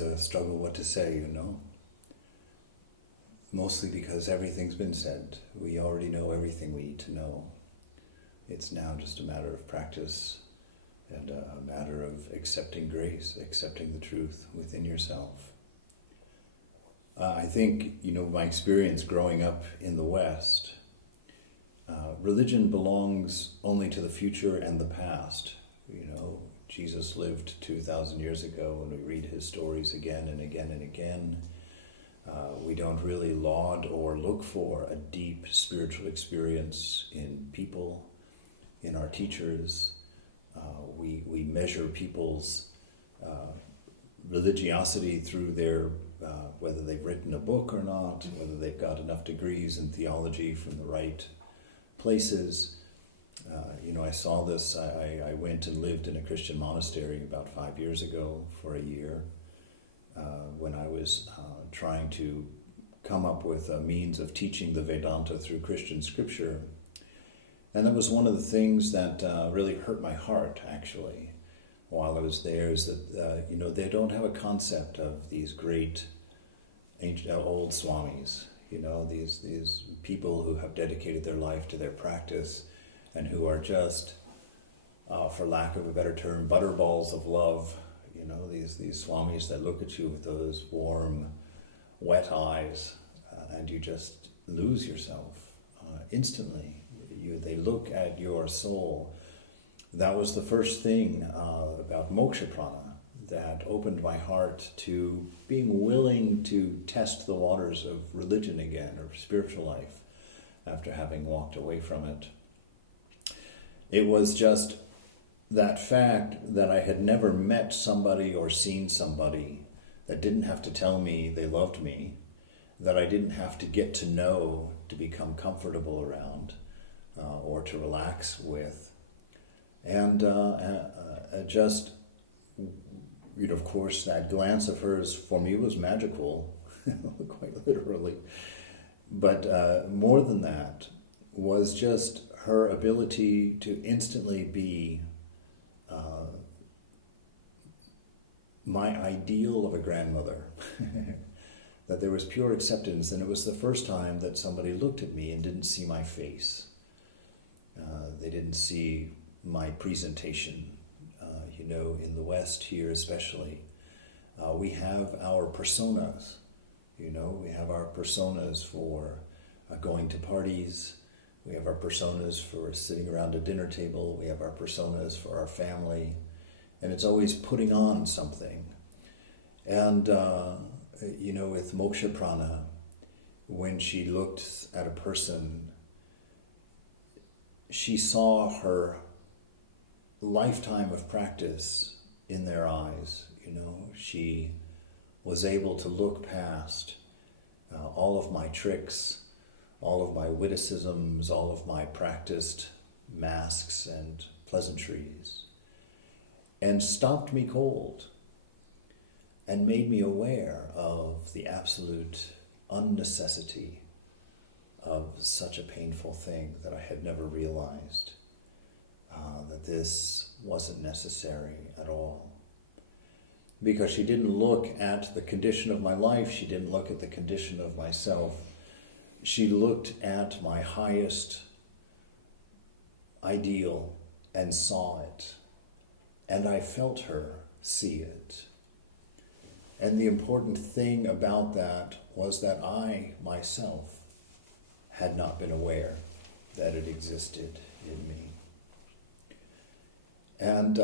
always a struggle what to say, Mostly because everything's been said. We already know everything we need to know. It's now just a matter of practice and a matter of accepting grace, accepting the truth within yourself. I think, my experience growing up in the West, religion belongs only to the future and the past. Jesus lived 2,000 years ago, and we read his stories again and again and again. We don't really laud or look for a deep spiritual experience in people, in our teachers. We measure people's religiosity through their, whether they've written a book or not, whether they've got enough degrees in theology from the right places. I saw this. I went and lived in a Christian monastery about 5 years ago for a year when I was trying to come up with a means of teaching the Vedanta through Christian scripture. And that was one of the things that really hurt my heart, actually, while I was there, is that, they don't have a concept of these great ancient, old swamis, these people who have dedicated their life to their practice and who are just, for lack of a better term, butterballs of love, these swamis that look at you with those warm, wet eyes, and you just lose yourself instantly. They look at your soul. That was the first thing about moksha prana that opened my heart to being willing to test the waters of religion again, or spiritual life, after having walked away from it. It was just that fact that I had never met somebody or seen somebody that didn't have to tell me they loved me, that I didn't have to get to know to become comfortable around or to relax with. And just, of course, that glance of hers for me was magical, quite literally. But more than that was just her ability to instantly be my ideal of a grandmother. That there was pure acceptance, and it was the first time that somebody looked at me and didn't see my face. They didn't see my presentation. In the West here especially, we have our personas. We have our personas for going to parties. We have our personas for sitting around a dinner table. We have our personas for our family. And it's always putting on something. And, with moksha prana, when she looked at a person, she saw her lifetime of practice in their eyes. She was able to look past all of my tricks, all of my witticisms, all of my practiced masks and pleasantries, and stopped me cold and made me aware of the absolute unnecessity of such a painful thing that I had never realized, that this wasn't necessary at all. Because she didn't look at the condition of my life, she didn't look at the condition of myself, she looked at my highest ideal and saw it, and I felt her see it. And the important thing about that was that I, myself, had not been aware that it existed in me. And,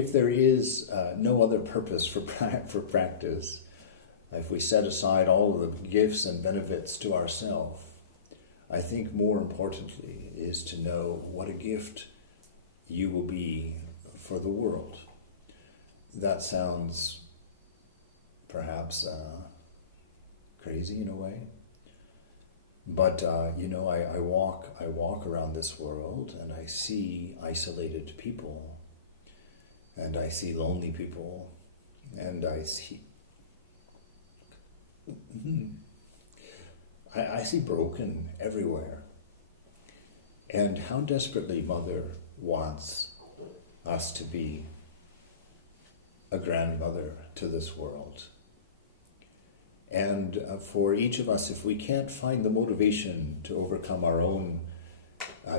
if there is no other purpose for practice, if we set aside all of the gifts and benefits to ourselves, I think more importantly is to know what a gift you will be for the world. That sounds perhaps crazy in a way, but I walk around this world and I see isolated people, and I see lonely people, and I see broken everywhere. And how desperately Mother wants us to be a grandmother to this world, And for each of us, if we can't find the motivation to overcome our own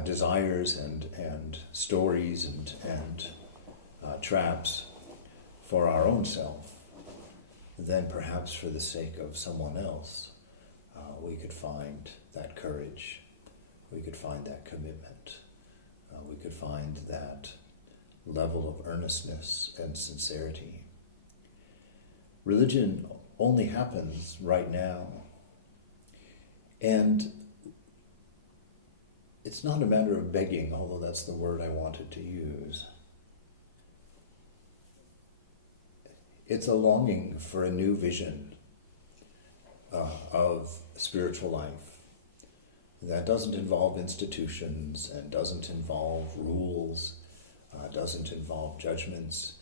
desires and stories and traps for our own self, then perhaps for the sake of someone else, we could find that courage, we could find that commitment, we could find that level of earnestness and sincerity. Religion only happens right now, and it's not a matter of begging, although that's the word I wanted to use. It's a longing for a new vision of spiritual life that doesn't involve institutions and doesn't involve rules, doesn't involve judgments,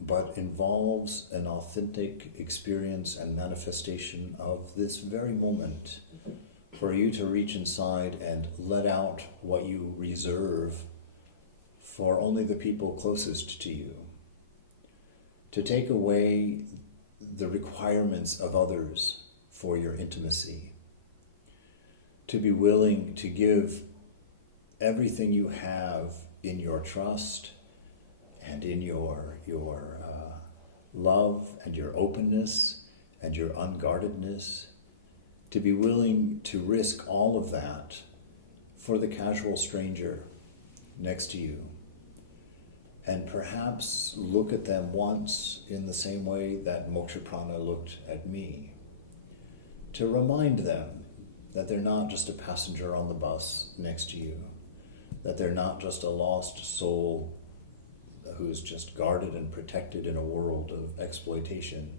but involves an authentic experience and manifestation of this very moment, for you to reach inside and let out what you reserve for only the people closest to you, to take away the requirements of others for your intimacy, to be willing to give everything you have in your trust and in your love and your openness and your unguardedness, to be willing to risk all of that for the casual stranger next to you, and perhaps look at them once in the same way that Mokshaprana looked at me, to remind them that they're not just a passenger on the bus next to you, that they're not just a lost soul who's just guarded and protected in a world of exploitation,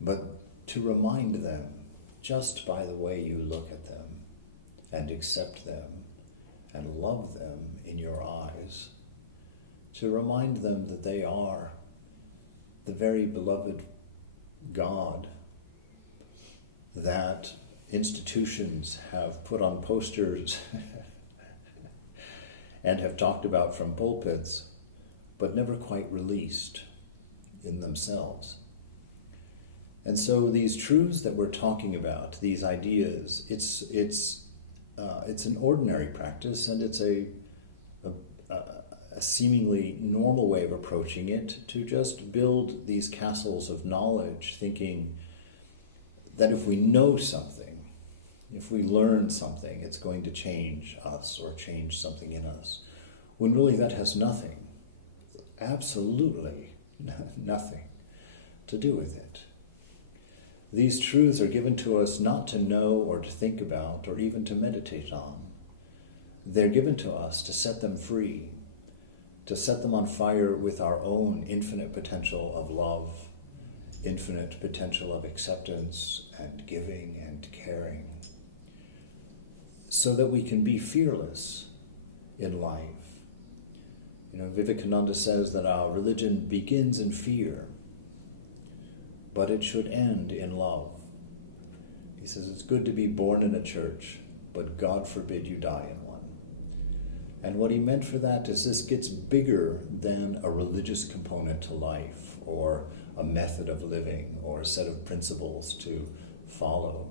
but to remind them just by the way you look at them and accept them and love them in your eyes, to remind them that they are the very beloved God that institutions have put on posters and have talked about from pulpits, but never quite released in themselves. And so these truths that we're talking about, these ideas, it's an ordinary practice, and it's a seemingly normal way of approaching it, to just build these castles of knowledge, thinking that if we know something, if we learn something, it's going to change us or change something in us, when really that has nothing, absolutely nothing to do with it. These truths are given to us not to know or to think about or even to meditate on. They're given to us to set them free, to set them on fire with our own infinite potential of love, infinite potential of acceptance and giving and caring, so that we can be fearless in life. You know, Vivekananda says that our religion begins in fear, but it should end in love. He says it's good to be born in a church, but God forbid you die in one. And what he meant for that is this gets bigger than a religious component to life, or a method of living, or a set of principles to follow.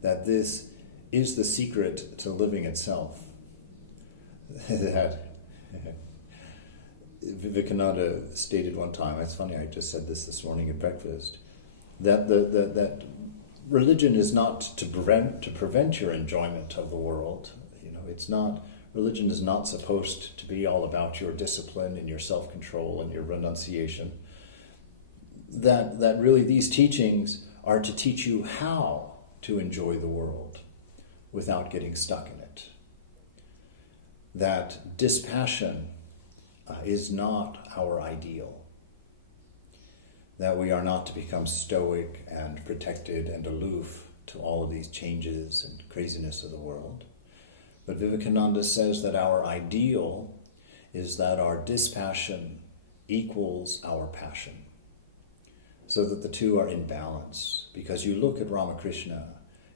That this is the secret to living itself. That Vivekananda stated one time, it's funny, I just said this morning at breakfast, that that religion is not to prevent your enjoyment of the world. You know, it's not. Religion is not supposed to be all about your discipline and your self-control and your renunciation. That really these teachings are to teach you how to enjoy the world without getting stuck in it. That dispassion is not our ideal. That we are not to become stoic and protected and aloof to all of these changes and craziness of the world. But Vivekananda says that our ideal is that our dispassion equals our passion, so that the two are in balance. Because you look at Ramakrishna,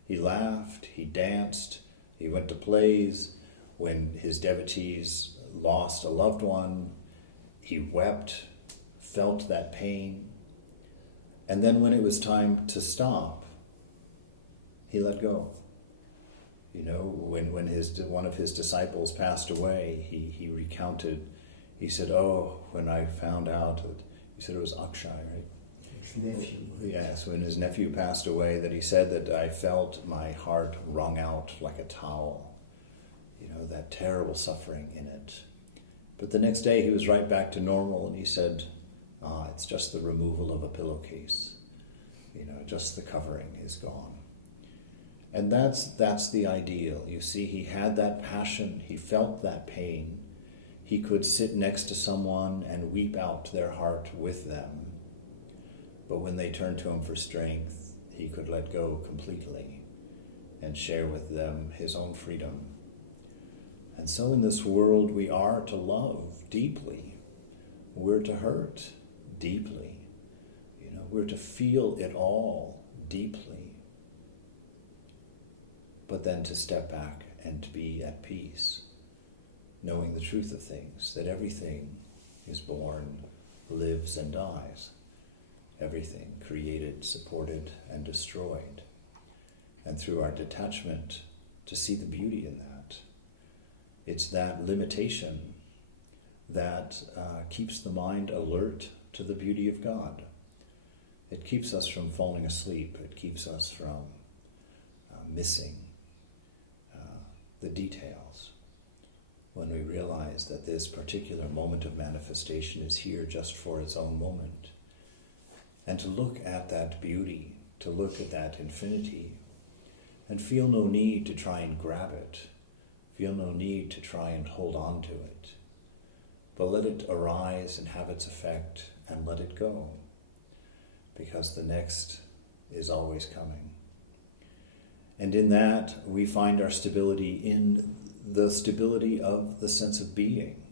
he laughed, he danced, he went to plays. When his devotees lost a loved one, he wept, felt that pain. And then when it was time to stop, he let go. You know, when one of his disciples passed away, he recounted, he said, oh, when I found out that, he said it was Akshay, right? His nephew. Yes, when his nephew passed away, that he said that I felt my heart wrung out like a towel. You know, that terrible suffering in it. But the next day he was right back to normal, and he said, it's just the removal of a pillowcase. You know, just the covering is gone. And that's the ideal. You see, he had that passion, he felt that pain. He could sit next to someone and weep out their heart with them. But when they turned to him for strength, he could let go completely and share with them his own freedom. And so in this world we are to love deeply. We're to hurt deeply. You know, we're to feel it all deeply. But then to step back and to be at peace, knowing the truth of things, that everything is born, lives and dies. Everything created, supported, and destroyed. And through our detachment, to see the beauty in that. It's that limitation that keeps the mind alert to the beauty of God. It keeps us from falling asleep. It keeps us from missing the details. When we realize that this particular moment of manifestation is here just for its own moment. And to look at that beauty, to look at that infinity, and feel no need to try and grab it, feel no need to try and hold on to it, but let it arise and have its effect and let it go, because the next is always coming. And in that, we find our stability in the stability of the sense of being,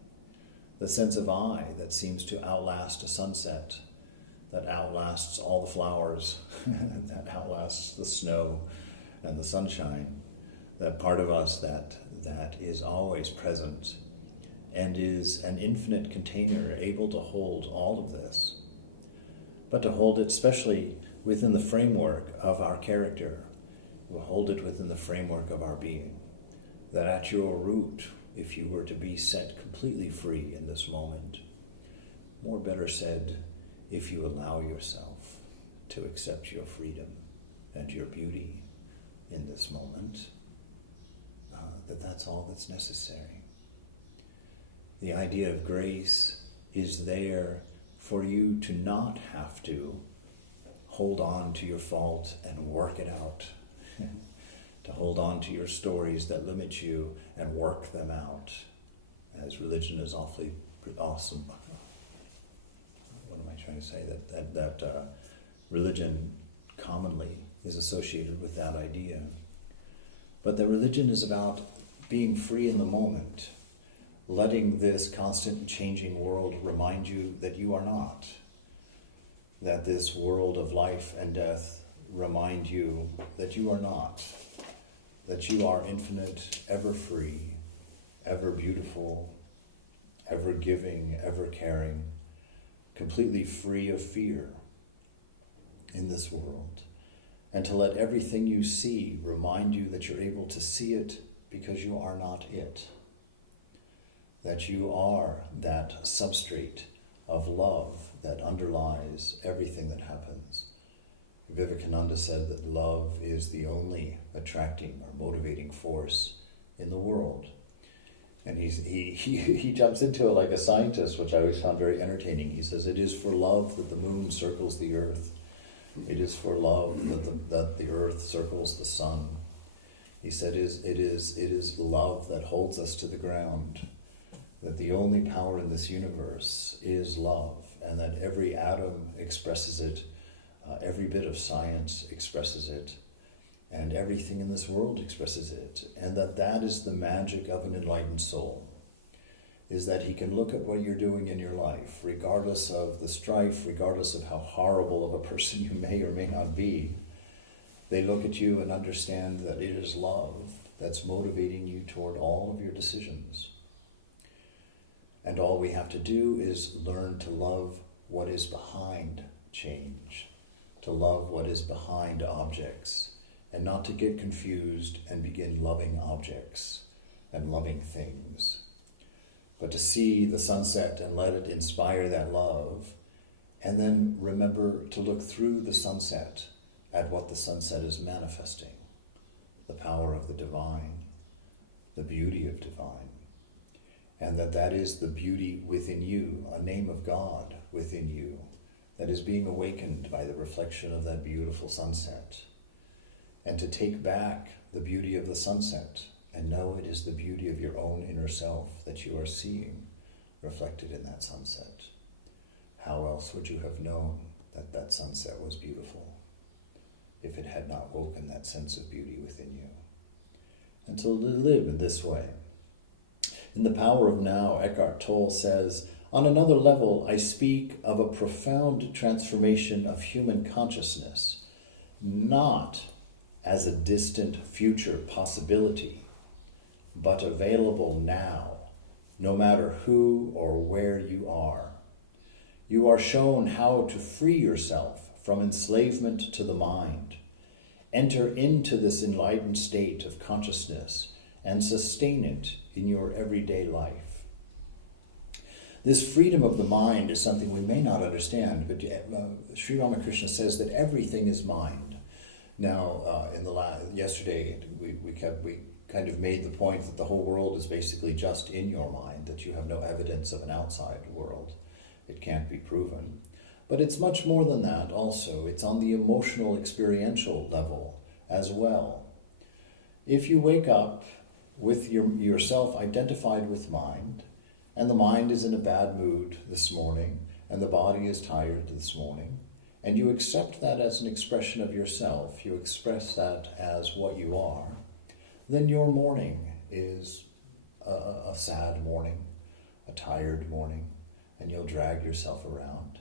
the sense of I that seems to outlast a sunset, that outlasts all the flowers, that outlasts the snow and the sunshine, that part of us that is always present and is an infinite container able to hold all of this, but to hold it especially within the framework of our character. We'll hold it within the framework of our being, that at your root, if you were to be set completely free in this moment, more better said, if you allow yourself to accept your freedom and your beauty in this moment, that's all that's necessary. The idea of grace is there for you to not have to hold on to your fault and work it out, to hold on to your stories that limit you and work them out, as religion is awfully awesome. What am I trying to say? That religion commonly is associated with that idea. But that religion is about being free in the moment, letting this constant changing world remind you that you are not, that this world of life and death remind you that you are not, that you are infinite, ever free, ever beautiful, ever giving, ever caring, completely free of fear in this world. And to let everything you see remind you that you're able to see it because you are not it. That you are that substrate of love that underlies everything that happens. Vivekananda said that love is the only attracting or motivating force in the world. And he jumps into it like a scientist, which I always found very entertaining. He says, it is for love that the moon circles the earth. It is for love that the earth circles the sun. He said, it is love that holds us to the ground. That the only power in this universe is love, and that every atom expresses it, every bit of science expresses it, and everything in this world expresses it, and that is the magic of an enlightened soul, is that he can look at what you're doing in your life, regardless of the strife, regardless of how horrible of a person you may or may not be. They look at you and understand that it is love that's motivating you toward all of your decisions. And all we have to do is learn to love what is behind change, to love what is behind objects, and not to get confused and begin loving objects and loving things, but to see the sunset and let it inspire that love, and then remember to look through the sunset at what the sunset is manifesting, the power of the divine, the beauty of divine, and that is the beauty within you, a name of God within you, that is being awakened by the reflection of that beautiful sunset. And to take back the beauty of the sunset and know it is the beauty of your own inner self that you are seeing reflected in that sunset. How else would you have known that that sunset was beautiful if it had not woken that sense of beauty within you? And to live in this way. In The Power of Now, Eckhart Tolle says, "On another level, I speak of a profound transformation of human consciousness, not as a distant future possibility, but available now, no matter who or where you are. You are shown how to free yourself from enslavement to the mind, enter into this enlightened state of consciousness, and sustain it in your everyday life." This freedom of the mind is something we may not understand, but Sri Ramakrishna says that everything is mind. Now, yesterday we kind of made the point that the whole world is basically just in your mind, that you have no evidence of an outside world. It can't be proven. But it's much more than that also. It's on the emotional, experiential level as well. If you wake up with yourself identified with mind, and the mind is in a bad mood this morning, and the body is tired this morning, and you accept that as an expression of yourself, you express that as what you are, then your morning is a sad morning, a tired morning, and you'll drag yourself around.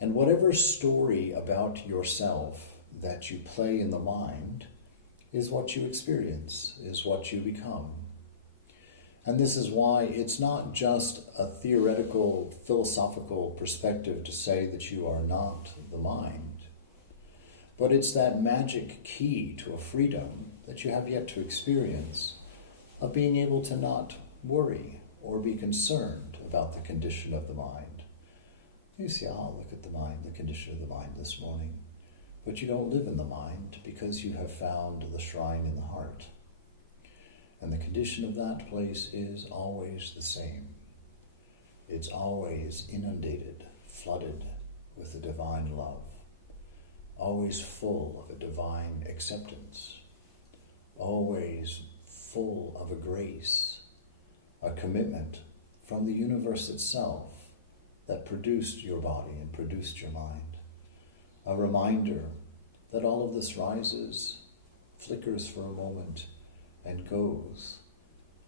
And whatever story about yourself that you play in the mind is what you experience, is what you become. And this is why it's not just a theoretical, philosophical perspective to say that you are not the mind, but it's that magic key to a freedom that you have yet to experience of being able to not worry or be concerned about the condition of the mind. You see, look at the mind, the condition of the mind this morning. But you don't live in the mind because you have found the shrine in the heart. And the condition of that place is always the same. It's always inundated, flooded with the divine love, always full of a divine acceptance, always full of a grace, a commitment from the universe itself that produced your body and produced your mind. A reminder that all of this rises, flickers for a moment, and goes,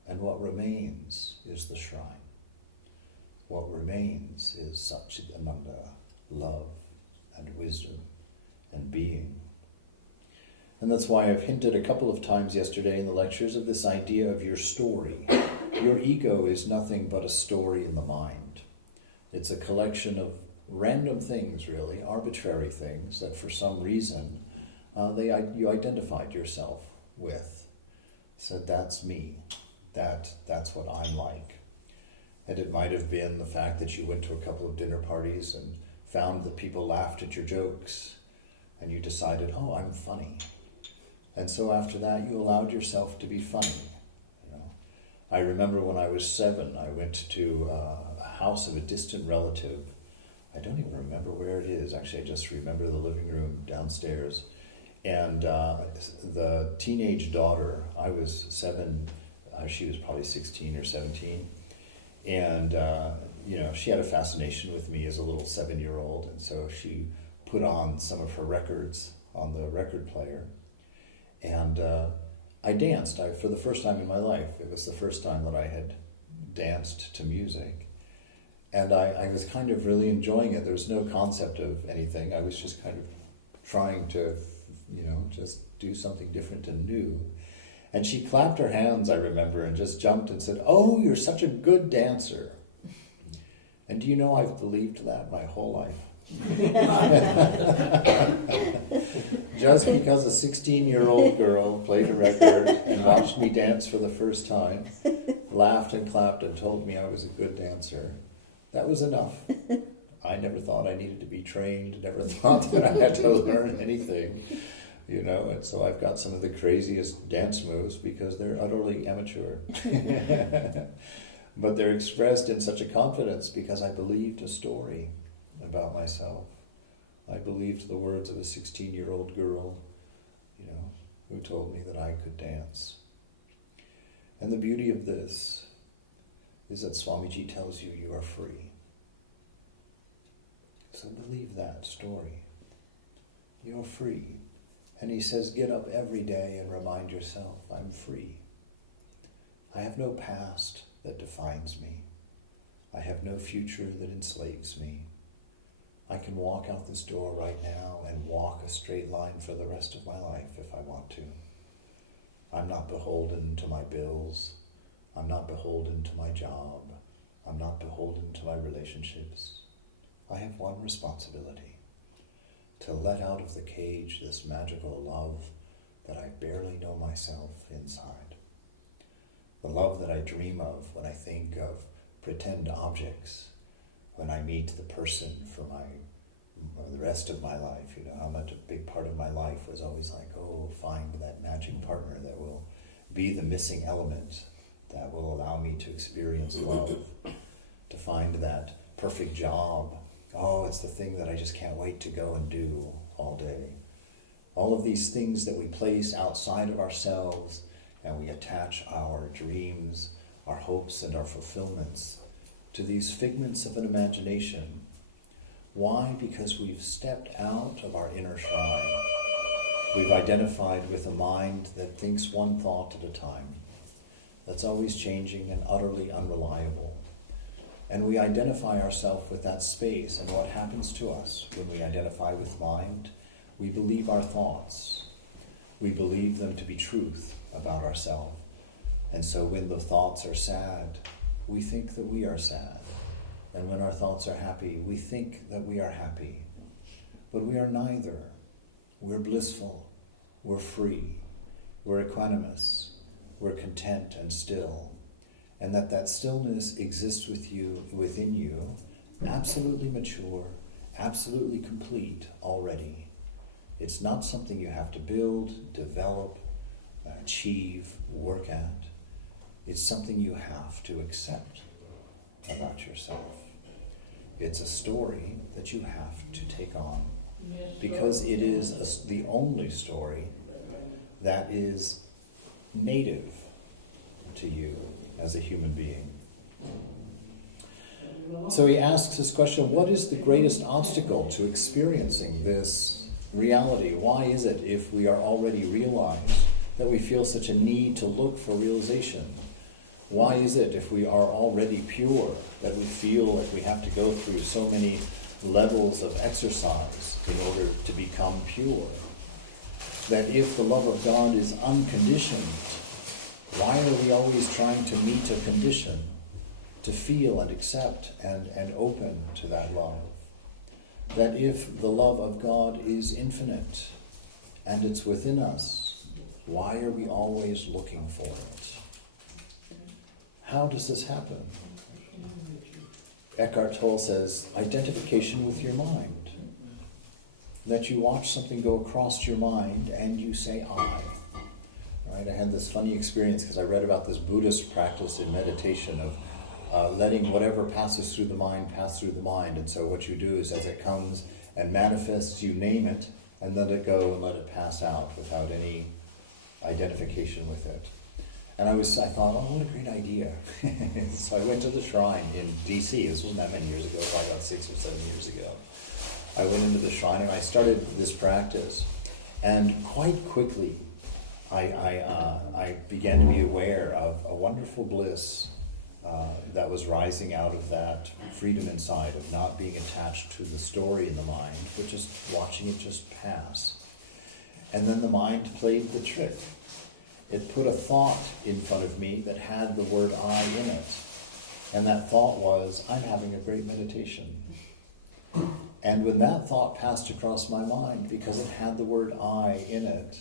and what remains is the shrine. What remains is Chidbramhananda, love and wisdom and being. And that's why I've hinted a couple of times yesterday in the lectures of this idea of your story. Your ego is nothing but a story in the mind. It's a collection of random things, really, arbitrary things that for some reason you identified yourself with. Said, that's me, that's what I'm like. And it might have been the fact that you went to a couple of dinner parties and found that people laughed at your jokes, and you decided, I'm funny. And so after that, you allowed yourself to be funny. I remember when I was 7, I went to a house of a distant relative. I don't even remember where it is. Actually, I just remember the living room downstairs. And the teenage daughter, I was 7, she was probably 16 or 17. And, she had a fascination with me as a little 7-year-old. And so she put on some of her records on the record player. And I danced for the first time in my life. It was the first time that I had danced to music. And I was kind of really enjoying it. There was no concept of anything. I was just kind of trying to just do something different and new. And she clapped her hands, I remember, and just jumped and said, "Oh, you're such a good dancer." And do you know, I've believed that my whole life. Just because a 16-year-old girl played a record and watched me dance for the first time, laughed and clapped and told me I was a good dancer, that was enough. I never thought I needed to be trained, never thought that I had to learn anything, and so I've got some of the craziest dance moves because they're utterly amateur. But they're expressed in such a confidence because I believed a story about myself. I believed the words of a 16-year-old girl, who told me that I could dance. And the beauty of this is that Swamiji tells you you are free. So believe that story. You're free. And he says, get up every day and remind yourself, I'm free. I have no past that defines me. I have no future that enslaves me. I can walk out this door right now and walk a straight line for the rest of my life if I want to. I'm not beholden to my bills. I'm not beholden to my job. I'm not beholden to my relationships. I have one responsibility: to let out of the cage this magical love that I barely know myself inside. The love that I dream of when I think of pretend objects, when I meet the person for the rest of my life. How much a big part of my life was always like, find that magic partner that will be the missing element, that will allow me to experience love, to find that perfect job. It's the thing that I just can't wait to go and do all day. All of these things that we place outside of ourselves, and we attach our dreams, our hopes, and our fulfillments to these figments of an imagination. Why? Because we've stepped out of our inner shrine. We've identified with a mind that thinks one thought at a time, that's always changing and utterly unreliable. And we identify ourselves with that space, and what happens to us when we identify with mind? We believe our thoughts. We believe them to be truth about ourselves. And so when the thoughts are sad, we think that we are sad. And when our thoughts are happy, we think that we are happy. But we are neither. We're blissful. We're free. We're equanimous. We're content and still. And that stillness exists within you, absolutely mature, absolutely complete already. It's not something you have to build, develop, achieve, work at. It's something you have to accept about yourself. It's a story that you have to take on, because it is the only story that is native to you as a human being. So he asks this question, what is the greatest obstacle to experiencing this reality? Why is it, if we are already realized, that we feel such a need to look for realization? Why is it, if we are already pure, that we feel like we have to go through so many levels of exercise in order to become pure? That if the love of God is unconditioned, why are we always trying to meet a condition, to feel and accept and open to that love? That if the love of God is infinite and it's within us, why are we always looking for it? How does this happen? Eckhart Tolle says, identification with your mind. That you watch something go across your mind and you say, I. Right? I had this funny experience because I read about this Buddhist practice in meditation of letting whatever passes through the mind pass through the mind. And so what you do is, as it comes and manifests, you name it and let it go and let it pass out without any identification with it. And I thought, what a great idea. So I went to the shrine in D.C. This wasn't that many years ago, probably about 6 or 7 years ago. I went into the shrine and I started this practice. And quite quickly, I began to be aware of a wonderful bliss that was rising out of that freedom inside, of not being attached to the story in the mind, but just watching it just pass. And then the mind played the trick. It put a thought in front of me that had the word I in it. And that thought was, I'm having a great meditation. And when that thought passed across my mind, because it had the word I in it,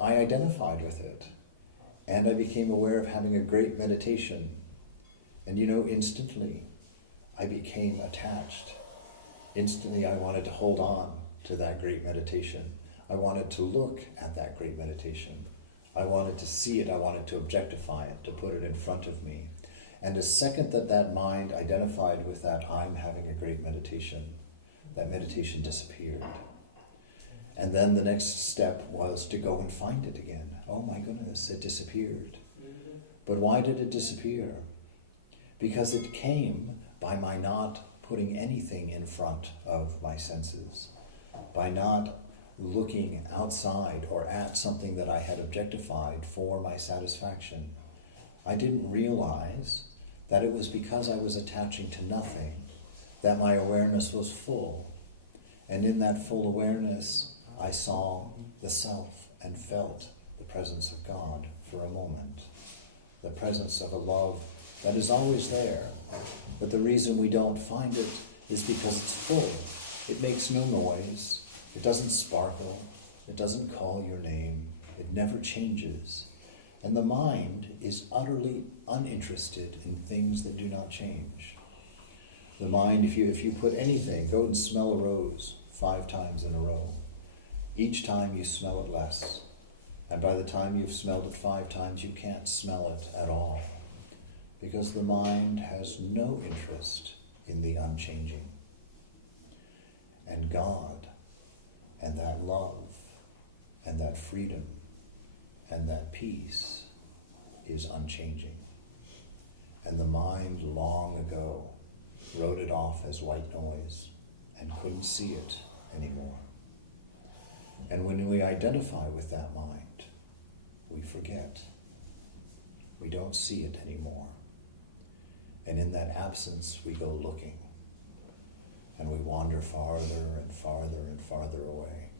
I identified with it. And I became aware of having a great meditation. And instantly I became attached. Instantly I wanted to hold on to that great meditation. I wanted to look at that great meditation. I wanted to see it. I wanted to objectify it, to put it in front of me. And the second that mind identified with that I'm having a great meditation, that meditation disappeared. And then the next step was to go and find it again. Oh my goodness, it disappeared. But why did it disappear? Because it came by my not putting anything in front of my senses, by not looking outside or at something that I had objectified for my satisfaction. I didn't realize that it was because I was attaching to nothing that my awareness was full. And in that full awareness, I saw the self and felt the presence of God for a moment, the presence of a love that is always there. But the reason we don't find it is because it's full. It makes no noise. It doesn't sparkle. It doesn't call your name. It never changes. And the mind is utterly uninterested in things that do not change. The mind, if you put anything, go and smell a rose 5 times in a row. Each time you smell it less. And by the time you've smelled it 5 times, you can't smell it at all. Because the mind has no interest in the unchanging. And God, and that love, and that freedom, and that peace is unchanging. And the mind long ago wrote it off as white noise and couldn't see it anymore. And when we identify with that mind, we forget. We don't see it anymore. And in that absence, we go looking. And we wander farther and farther and farther away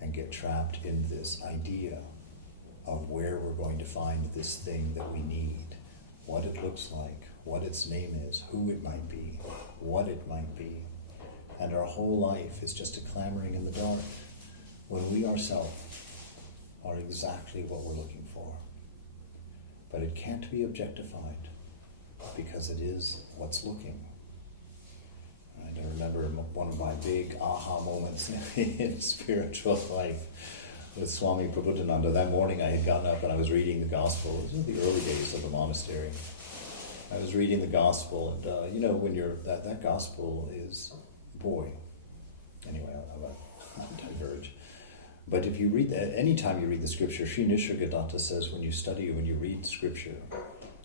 and get trapped in this idea of where we're going to find this thing that we need, what it looks like, what its name is, who it might be, what it might be. And our whole life is just a clamoring in the dark when we ourselves are exactly what we're looking for. But it can't be objectified because it is what's looking. I remember one of my big aha moments in spiritual life with Swami Prabhupada. That morning I had gotten up and I was reading the gospel. It was in the early days of the monastery. I was reading the gospel, and when you're that gospel is, anyway, I'll diverge. But if you read that, anytime you read the scripture, Sri Nisargadatta says when you read scripture,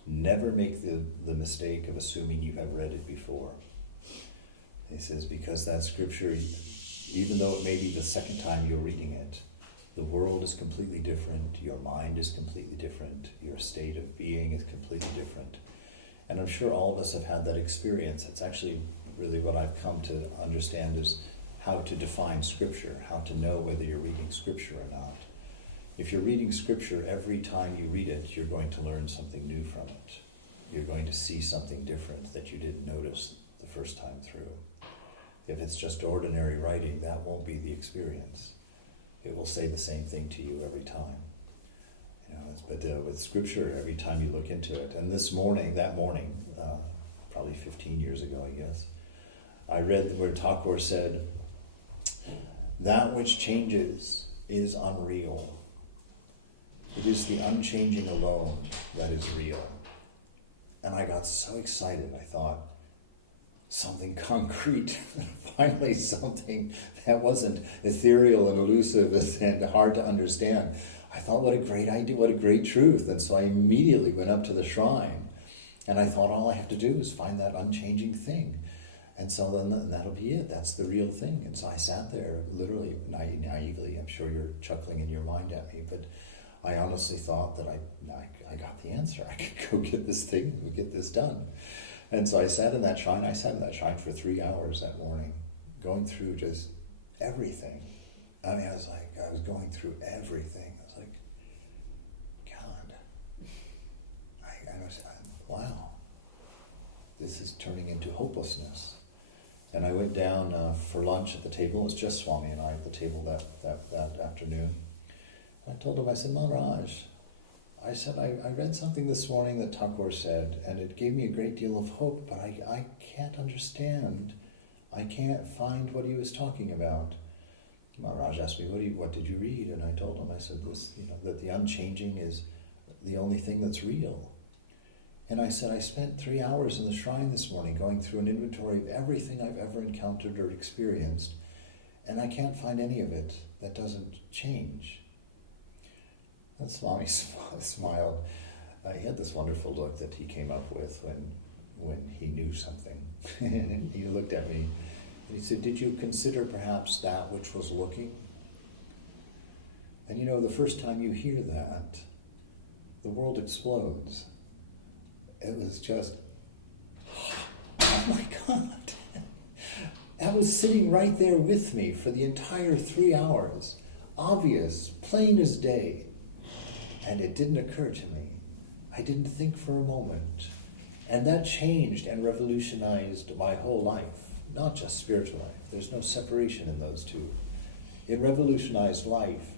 never make the mistake of assuming you have read it before. He says, because that scripture, even though it may be the second time you're reading it, the world is completely different, your mind is completely different, your state of being is completely different. And I'm sure all of us have had that experience. It's actually really what I've come to understand is how to define scripture, how to know whether you're reading scripture or not. If you're reading scripture, every time you read it, you're going to learn something new from it. You're going to see something different that you didn't notice the first time through. If it's just ordinary writing, that won't be the experience. It will say the same thing to you every time. But with scripture, every time you look into it. And that morning, probably 15 years ago, I guess, I read where Thakur said, "That which changes is unreal. It is the unchanging alone that is real." And I got so excited, I thought, something concrete, finally something that wasn't ethereal and elusive and hard to understand. I thought, what a great idea, what a great truth. And so I immediately went up to the shrine and I thought, all I have to do is find that unchanging thing. And so then that'll be it, that's the real thing. And so I sat there, literally, naively, I'm sure you're chuckling in your mind at me, but I honestly thought that I got the answer. I could go get this thing, we get this done. And so I sat in that shrine. I sat in that shrine for 3 hours that morning, going through just everything. I mean, I was going through everything. I was like, God, wow, this is turning into hopelessness. And I went down for lunch at the table. It was just Swami and I at the table that afternoon. I told him, I said, Maharaj, I said, I read something this morning that Thakur said, and it gave me a great deal of hope, but I can't understand. I can't find what he was talking about. Maharaj asked me, what did you read? And I told him, I said, that the unchanging is the only thing that's real. And I said, I spent 3 hours in the shrine this morning going through an inventory of everything I've ever encountered or experienced, and I can't find any of it that doesn't change. And Swami smiled. He had this wonderful look that he came up with when he knew something. And he looked at me and he said, did you consider perhaps that which was looking? And the first time you hear that, the world explodes. It was just, oh my God. That was sitting right there with me for the entire 3 hours. Obvious, plain as day. And it didn't occur to me. I didn't think for a moment. And that changed and revolutionized my whole life, not just spiritual life. There's no separation in those two. It revolutionized life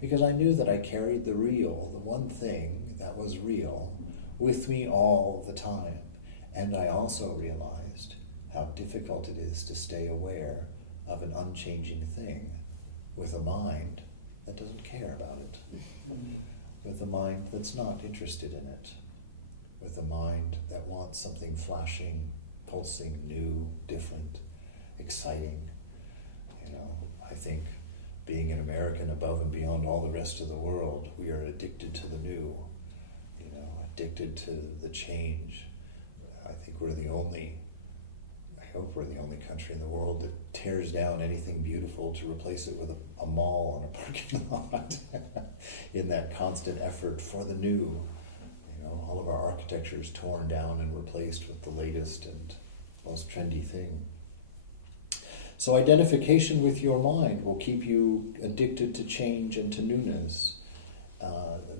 because I knew that I carried the real, the one thing that was real, with me all the time. And I also realized how difficult it is to stay aware of an unchanging thing with a mind that doesn't care about it, with a mind that's not interested in it, with a mind that wants something flashing, pulsing, new, different, exciting. I think being an American above and beyond all the rest of the world, we are addicted to the new, addicted to the change. I think I hope we're the only country in the world that tears down anything beautiful to replace it with a mall and a parking lot in that constant effort for the new. All of our architecture is torn down and replaced with the latest and most trendy thing. So identification with your mind will keep you addicted to change and to newness.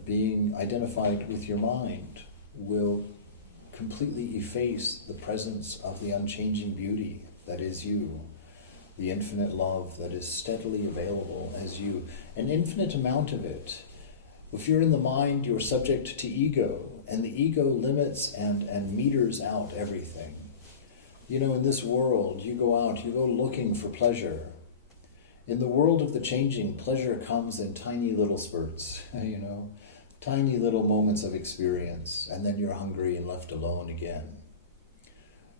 Being identified with your mind will completely efface the presence of the unchanging beauty that is you, the infinite love that is steadily available as you, an infinite amount of it. If you're in the mind, you're subject to ego, and the ego limits and meters out everything. In this world, you go looking for pleasure. In the world of the changing, pleasure comes in tiny little spurts, tiny little moments of experience, and then you're hungry and left alone again.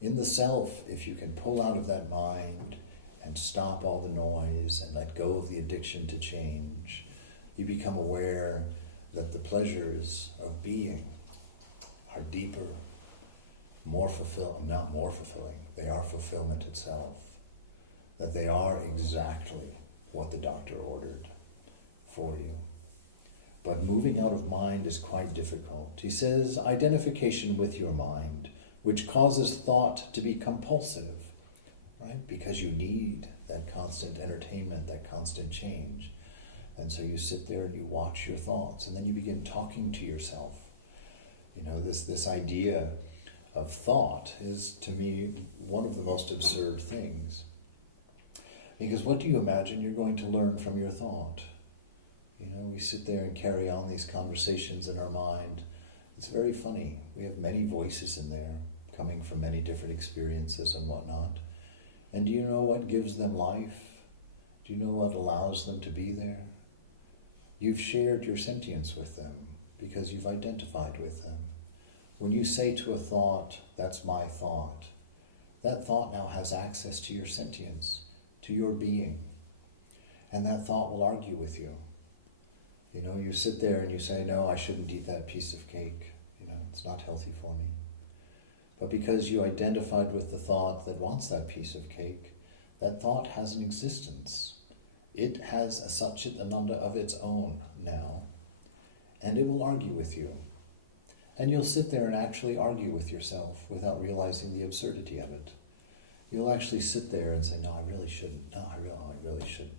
In the self, if you can pull out of that mind and stop all the noise and let go of the addiction to change, you become aware that the pleasures of being are deeper, not more fulfilling, they are fulfillment itself. That they are exactly what the doctor ordered for you. But moving out of mind is quite difficult. He says, identification with your mind, which causes thought to be compulsive, right? Because you need that constant entertainment, that constant change. And so you sit there and you watch your thoughts, and then you begin talking to yourself. This idea of thought is, to me, one of the most absurd things. Because what do you imagine you're going to learn from your thought? We sit there and carry on these conversations in our mind. It's very funny. We have many voices in there, coming from many different experiences and whatnot. And do you know what gives them life? Do you know what allows them to be there? You've shared your sentience with them because you've identified with them. When you say to a thought, that's my thought, that thought now has access to your sentience, to your being. And that thought will argue with you. You sit there and you say, no, I shouldn't eat that piece of cake. It's not healthy for me. But because you identified with the thought that wants that piece of cake, that thought has an existence. It has a Satchitananda of its own now. And it will argue with you. And you'll sit there and actually argue with yourself without realizing the absurdity of it. You'll actually sit there and say, no, I really shouldn't. No, I really shouldn't.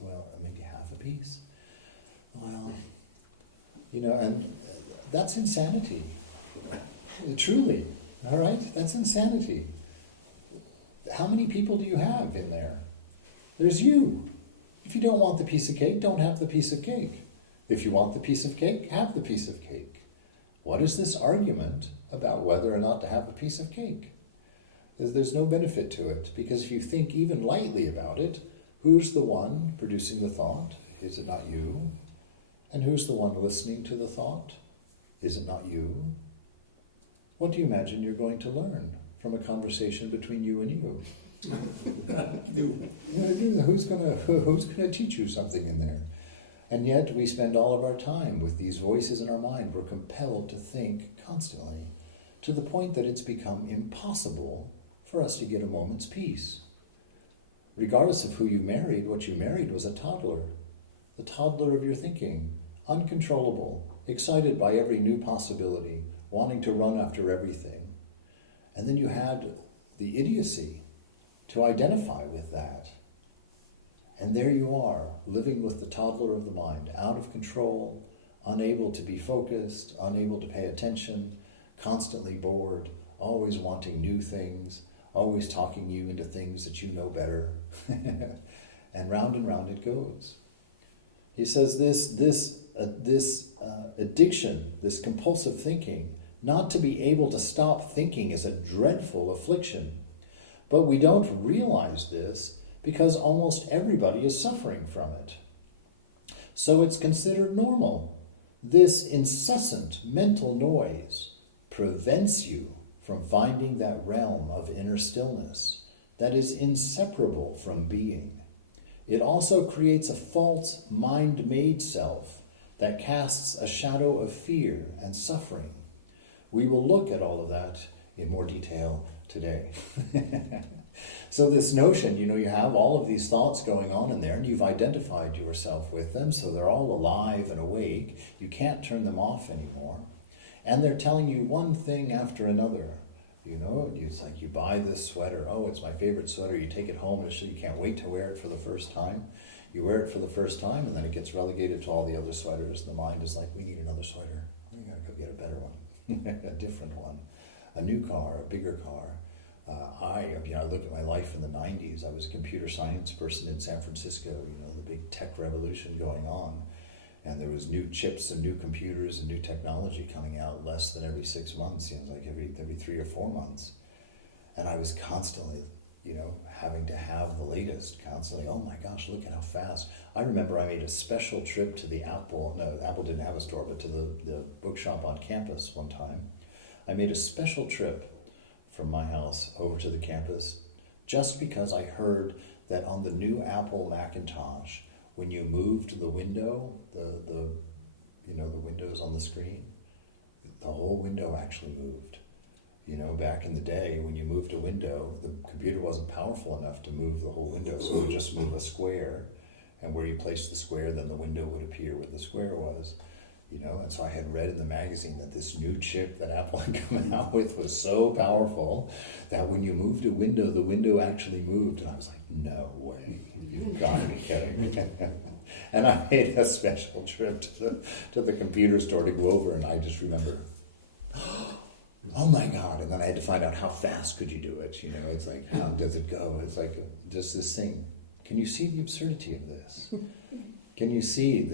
Well, maybe half a piece. Well, and that's insanity. Truly, all right? That's insanity. how many people do you have in there? There's you. If you don't want the piece of cake, don't have the piece of cake. If you want the piece of cake, have the piece of cake. What is this argument about whether or not to have a piece of cake? There's no benefit to it, because if you think even lightly about it, who's the one producing the thought? Is it not you? And who's the one listening to the thought? Is it not you? What do you imagine you're going to learn from a conversation between you and you? Who's going to teach you something in there? And yet we spend all of our time with these voices in our mind. We're compelled to think constantly, to the point that it's become impossible for us to get a moment's peace. Regardless of who you married, what you married was a toddler. The toddler of your thinking, uncontrollable, excited by every new possibility, wanting to run after everything. And then you had the idiocy to identify with that. And there you are, living with the toddler of the mind, out of control, unable to be focused, unable to pay attention, constantly bored, always wanting new things, always talking you into things that you know better. And round it goes. He says this addiction, this compulsive thinking, not to be able to stop thinking is a dreadful affliction. But we don't realize this because almost everybody is suffering from it. So it's considered normal. This incessant mental noise prevents you from finding that realm of inner stillness that is inseparable from being. It also creates a false mind-made self that casts a shadow of fear and suffering. We will look at all of that in more detail today. So this notion, you have all of these thoughts going on in there, and you've identified yourself with them, so they're all alive and awake. You can't turn them off anymore. And they're telling you one thing after another. It's like you buy this sweater. Oh, it's my favorite sweater. You take it home, and you can't wait to wear it for the first time. You wear it for the first time, and then it gets relegated to all the other sweaters. The mind is like, we need another sweater. We got to go get a better one, a different one, a new car, a bigger car. I look at my life in the 90s. I was a computer science person in San Francisco, the big tech revolution going on. And there was new chips and new computers and new technology coming out less than every 6 months, like every 3 or 4 months. And I was constantly, having to have the latest, constantly, oh my gosh, look at how fast. I remember I made a special trip to the Apple didn't have a store, but to the bookshop on campus one time. I made a special trip from my house over to the campus just because I heard that on the new Apple Macintosh, when you moved the window, the windows on the screen, the whole window actually moved. Back in the day, when you moved a window, the computer wasn't powerful enough to move the whole window, so it would just move a square, and where you placed the square, then the window would appear where the square was. And so I had read in the magazine that this new chip that Apple had come out with was so powerful that when you moved a window, the window actually moved. And I was like, no way, you've got to be kidding me. And I made a special trip to the computer store to go over, and I just remember, oh my God. And then I had to find out how fast could you do it. It's like, how does it go? It's like just this thing. Can you see the absurdity of this? Can you see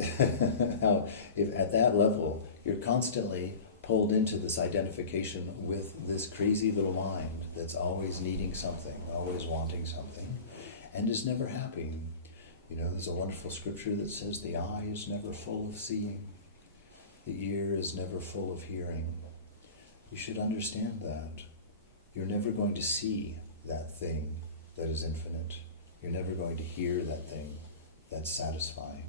how, if at that level, you're constantly pulled into this identification with this crazy little mind that's always needing something, always wanting something, and is never happy. There's a wonderful scripture that says the eye is never full of seeing, the ear is never full of hearing. You should understand that. You're never going to see that thing that is infinite. You're never going to hear that thing that's satisfying.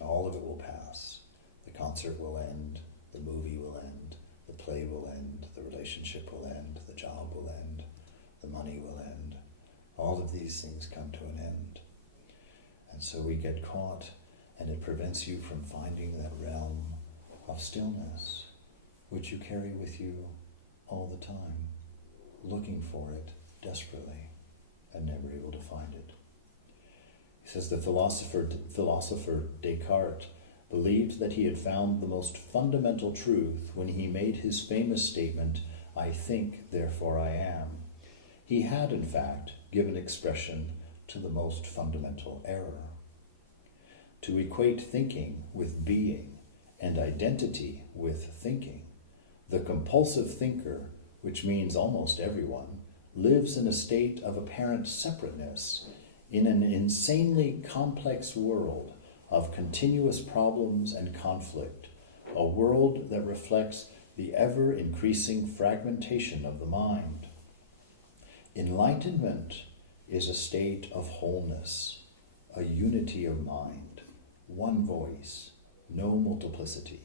All of it will pass. The concert will end, the movie will end, the play will end, the relationship will end, the job will end, the money will end. All of these things come to an end. And so we get caught, and it prevents you from finding that realm of stillness, which you carry with you all the time, looking for it desperately and never able to find it. He says the philosopher Descartes believed that he had found the most fundamental truth when he made his famous statement, "I think, therefore I am." he had, in fact, given expression to the most fundamental error. To equate thinking with being and identity with thinking, the compulsive thinker, which means almost everyone, lives in a state of apparent separateness in an insanely complex world of continuous problems and conflict, a world that reflects the ever-increasing fragmentation of the mind. Enlightenment is a state of wholeness, a unity of mind, one voice, no multiplicity,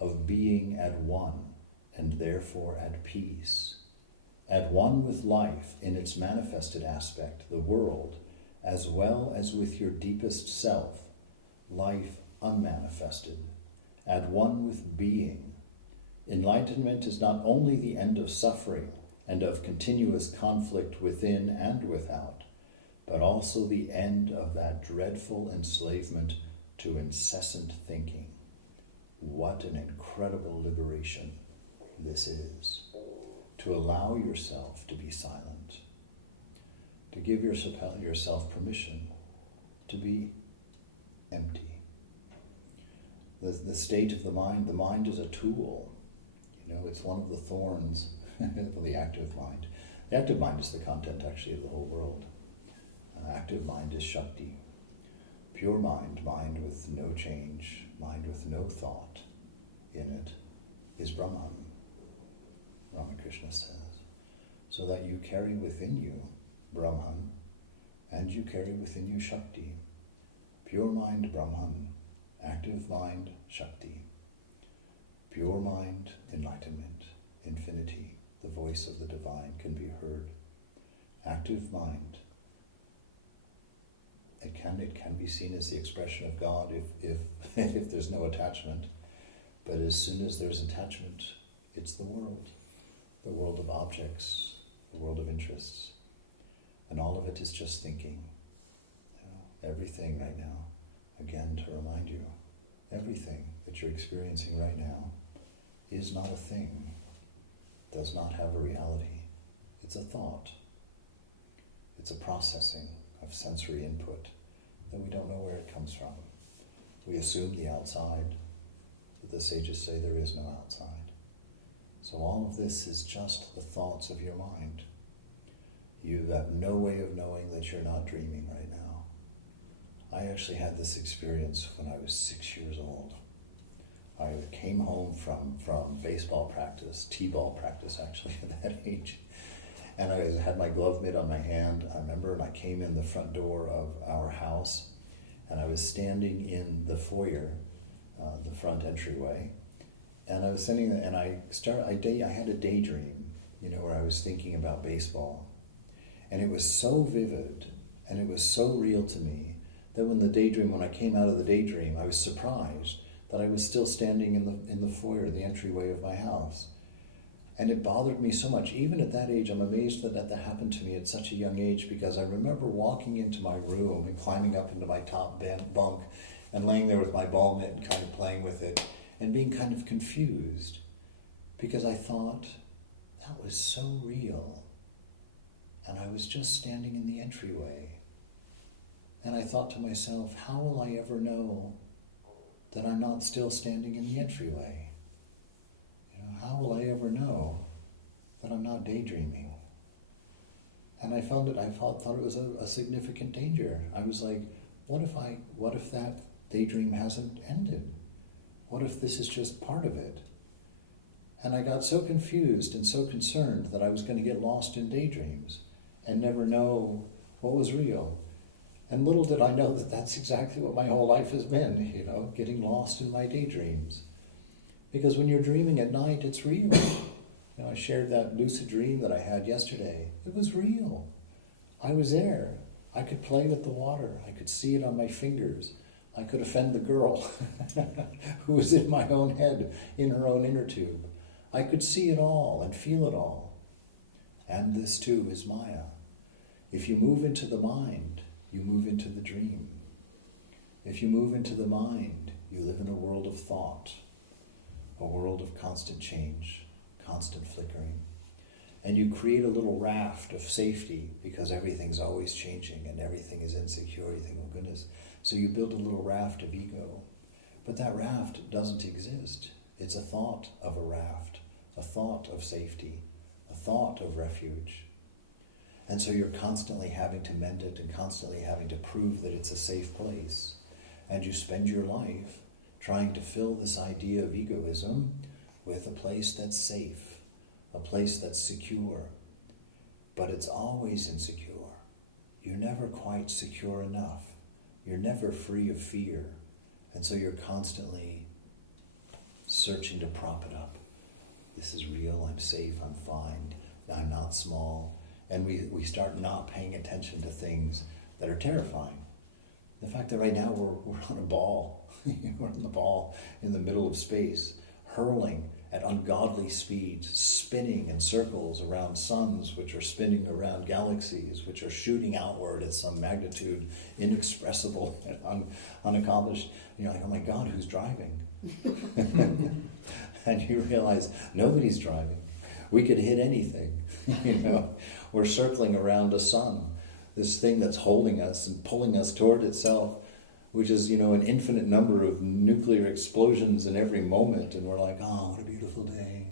of being at one and therefore at peace, at one with life in its manifested aspect, the world, as well as with your deepest self, life unmanifested, at one with being. Enlightenment is not only the end of suffering and of continuous conflict within and without, but also the end of that dreadful enslavement to incessant thinking. What an incredible liberation this is, to allow yourself to be silent, to give yourself permission to be empty. The state of the mind is a tool. It's one of the thorns of the active mind. The active mind is the content, actually, of the whole world. Active mind is Shakti. Pure mind, mind with no change, mind with no thought in it, is Brahman, Ramakrishna says. So that you carry within you Brahman, and you carry within you Shakti. Pure mind, Brahman. Active mind, Shakti. Pure mind, enlightenment, infinity. The voice of the divine can be heard. Active mind. It can be seen as the expression of God if there's no attachment. But as soon as there's attachment, it's the world of objects, the world of interests. And all of it is just thinking. Everything right now, again to remind you, everything that you're experiencing right now is not a thing, does not have a reality. It's a thought. It's a processing of sensory input that we don't know where it comes from. We assume the outside, but the sages say there is no outside. So all of this is just the thoughts of your mind. You have no way of knowing that you're not dreaming right now. I actually had this experience when I was 6 years old. I came home from baseball practice, t-ball practice actually at that age. And I had my glove mitt on my hand, I remember, and I came in the front door of our house, and I was standing in the foyer, the front entryway, and I was standing there, and I had a daydream, where I was thinking about baseball. And it was so vivid, and it was so real to me, that when I came out of the daydream, I was surprised that I was still standing in the foyer, the entryway of my house. And it bothered me so much. Even at that age, I'm amazed that happened to me at such a young age, because I remember walking into my room and climbing up into my top bunk and laying there with my ball mitt and kind of playing with it and being kind of confused, because I thought, that was so real. And I was just standing in the entryway. And I thought to myself, how will I ever know that I'm not still standing in the entryway? How will I ever know that I'm not daydreaming? And I thought it was a significant danger. I was like, what if that daydream hasn't ended? What if this is just part of it? And I got so confused and so concerned that I was going to get lost in daydreams and never know what was real. And little did I know that that's exactly what my whole life has been, getting lost in my daydreams. Because when you're dreaming at night, it's real. I shared that lucid dream that I had yesterday. It was real. I was there. I could play with the water. I could see it on my fingers. I could offend the girl who was in my own head, in her own inner tube. I could see it all and feel it all. And this too is Maya. If you move into the mind, you move into the dream. If you move into the mind, you live in a world of thought, a world of constant change, constant flickering. And you create a little raft of safety because everything's always changing and everything is insecure. You think, oh goodness. So you build a little raft of ego. But that raft doesn't exist. It's a thought of a raft, a thought of safety, a thought of refuge. And so you're constantly having to mend it and constantly having to prove that it's a safe place. And you spend your life trying to fill this idea of egoism with a place that's safe, a place that's secure. But it's always insecure. You're never quite secure enough. You're never free of fear. And so you're constantly searching to prop it up. This is real, I'm safe, I'm fine, I'm not small. And we start not paying attention to things that are terrifying. The fact that right now we're on a ball. We're on the ball in the middle of space, hurling at ungodly speeds, spinning in circles around suns, which are spinning around galaxies, which are shooting outward at some magnitude inexpressible and unaccomplished. And you're like, oh my God, who's driving? And you realize nobody's driving. We could hit anything. We're circling around a sun, this thing that's holding us and pulling us toward itself, which is, an infinite number of nuclear explosions in every moment, and we're like, oh, what a beautiful day.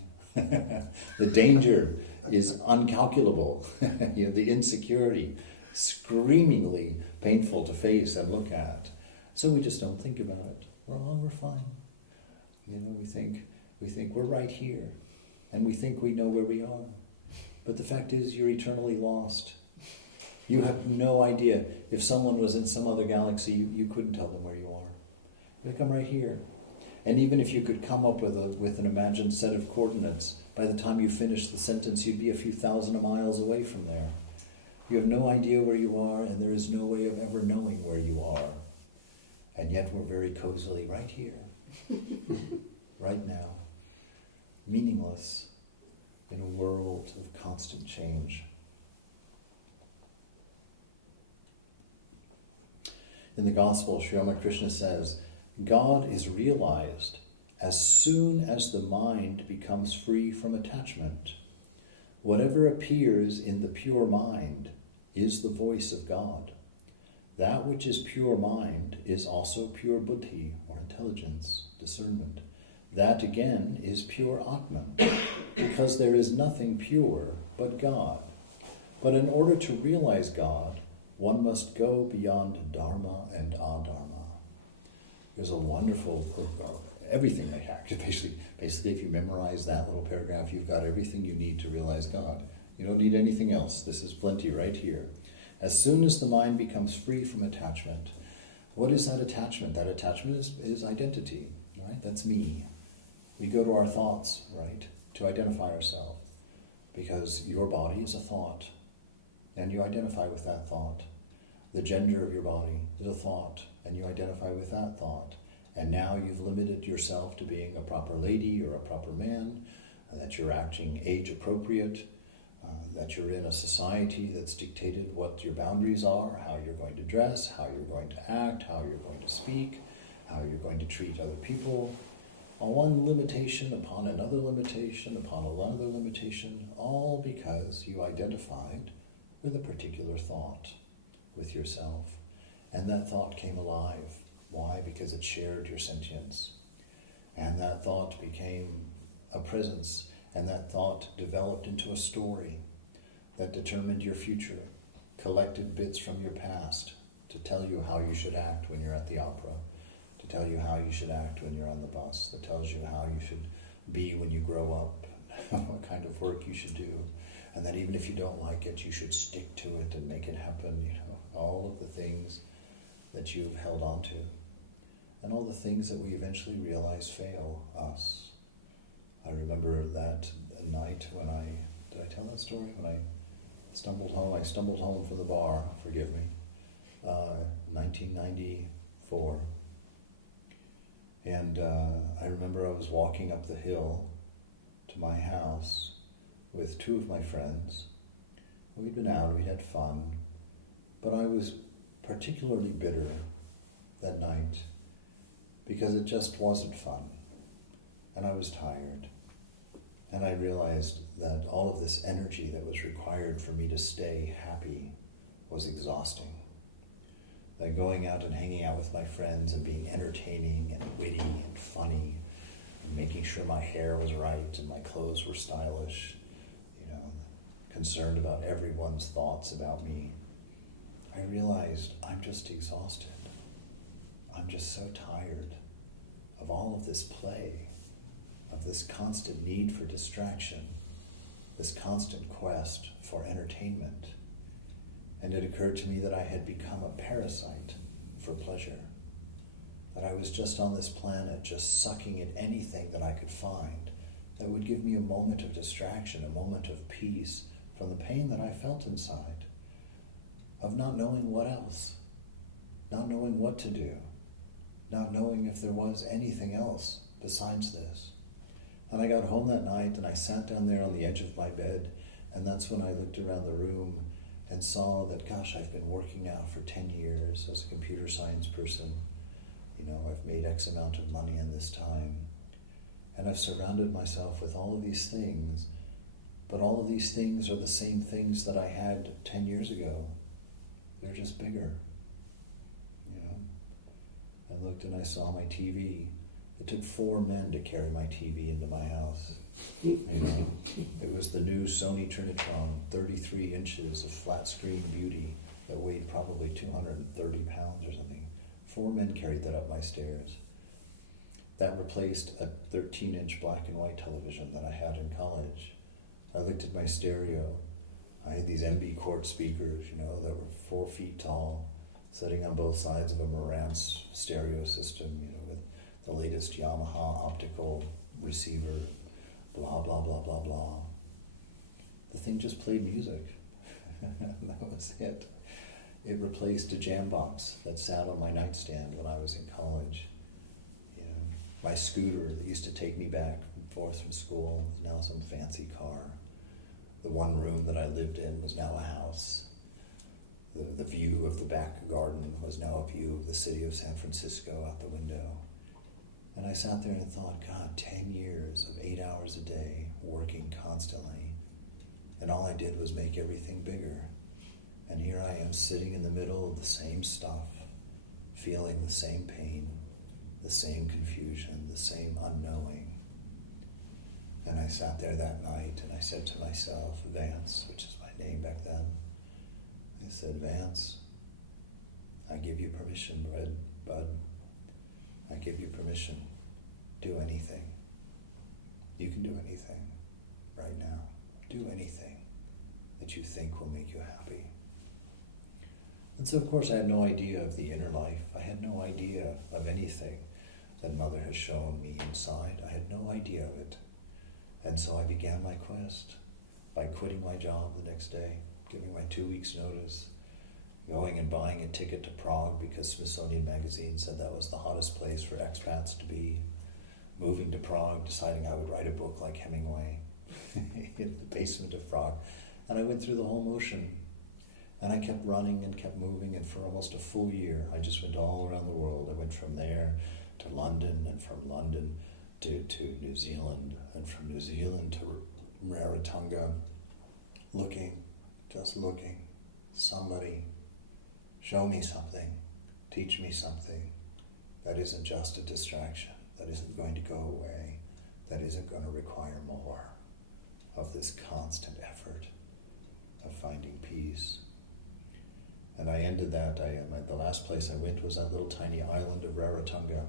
The danger is uncalculable. The insecurity, screamingly painful to face and look at. So we just don't think about it. We're fine. We think we're right here, and we think we know where we are. But the fact is, you're eternally lost. You have no idea. If someone was in some other galaxy, you couldn't tell them where you are. You're like, I'm right here. And even if you could come up with an imagined set of coordinates, by the time you finish the sentence, you'd be a few thousand miles away from there. You have no idea where you are, and there is no way of ever knowing where you are. And yet we're very cozily right here, right now, meaningless in a world of constant change. In the Gospel, Sri Ramakrishna says, God is realized as soon as the mind becomes free from attachment. Whatever appears in the pure mind is the voice of God. That which is pure mind is also pure buddhi, or intelligence, discernment. That again is pure Atman, because there is nothing pure but God. But in order to realize God, one must go beyond dharma and adharma. There's a wonderful, everything they have. Basically, if you memorize that little paragraph, you've got everything you need to realize God. You don't need anything else. This is plenty right here. As soon as the mind becomes free from attachment, what is that attachment? That attachment is identity, right? That's me. We go to our thoughts, right, to identify ourselves, because your body is a thought, and you identify with that thought. The gender of your body is a thought, and you identify with that thought. And now you've limited yourself to being a proper lady or a proper man, that you're acting age appropriate, that you're in a society that's dictated what your boundaries are, how you're going to dress, how you're going to act, how you're going to speak, how you're going to treat other people. One limitation upon another limitation upon another limitation, all because you identified with a particular thought, with yourself. And that thought came alive. Why? Because it shared your sentience. And that thought became a presence, and that thought developed into a story that determined your future, collected bits from your past to tell you how you should act when you're at the opera, to tell you how you should act when you're on the bus, that tells you how you should be when you grow up, what kind of work you should do, and that even if you don't like it, you should stick to it and make it happen, all of the things that you've held on to, and all the things that we eventually realize fail us. I remember that night when did I tell that story? When I stumbled home from the bar, forgive me, 1994. And I remember I was walking up the hill to my house with two of my friends. We'd been out, we'd had fun, but I was particularly bitter that night because it just wasn't fun, and I was tired. And I realized that all of this energy that was required for me to stay happy was exhausting. That going out and hanging out with my friends and being entertaining and witty and funny and making sure my hair was right and my clothes were stylish, concerned about everyone's thoughts about me, I realized I'm just exhausted. I'm just so tired of all of this play, of this constant need for distraction, this constant quest for entertainment. And it occurred to me that I had become a parasite for pleasure, that I was just on this planet just sucking at anything that I could find that would give me a moment of distraction, a moment of peace from the pain that I felt inside, of not knowing what else, not knowing what to do, not knowing if there was anything else besides this. And I got home that night and I sat down there on the edge of my bed, and that's when I looked around the room and saw that, gosh, I've been working now for 10 years as a computer science person. I've made X amount of money in this time. And I've surrounded myself with all of these things, but all of these things are the same things that I had 10 years ago. They're just bigger. I looked and I saw my TV. It took 4 men to carry my TV into my house. It was the new Sony Trinitron, 33 inches of flat screen beauty that weighed probably 230 pounds or something. 4 men carried that up my stairs. That replaced a 13-inch black and white television that I had in college. I looked at my stereo. I had these MB Quart speakers, that were 4 feet tall, sitting on both sides of a Marantz stereo system, with the latest Yamaha optical receiver, blah, blah, blah, blah, blah. The thing just played music. That was it. It replaced a jam box that sat on my nightstand when I was in college. My scooter that used to take me back and forth from school is now some fancy car. The one room that I lived in was now a house. The view of the back garden was now a view of the city of San Francisco out the window. And I sat there and thought, God, 10 years of 8 hours a day, working constantly. And all I did was make everything bigger. And here I am sitting in the middle of the same stuff, feeling the same pain, the same confusion, the same unknowing. And I sat there that night and I said to myself, Vance, which is my name back then, I said, Vance, I give you permission, bud. I give you permission. Do anything. You can do anything right now. Do anything that you think will make you happy. And so, of course, I had no idea of the inner life. I had no idea of anything that Mother has shown me inside. I had no idea of it. And so I began my quest by quitting my job the next day, giving my 2 weeks' notice, going and buying a ticket to Prague because Smithsonian Magazine said that was the hottest place for expats to be, moving to Prague, deciding I would write a book like Hemingway in the basement of Prague. And I went through the whole motion. And I kept running and kept moving, and for almost a full year, I just went all around the world. I went from there to London, and from London to New Zealand, and from New Zealand to Rarotonga, just looking. Somebody, show me something, teach me something that isn't just a distraction, that isn't going to go away, that isn't going to require more of this constant effort of finding peace. And I ended that, the last place I went was that little tiny island of Rarotonga,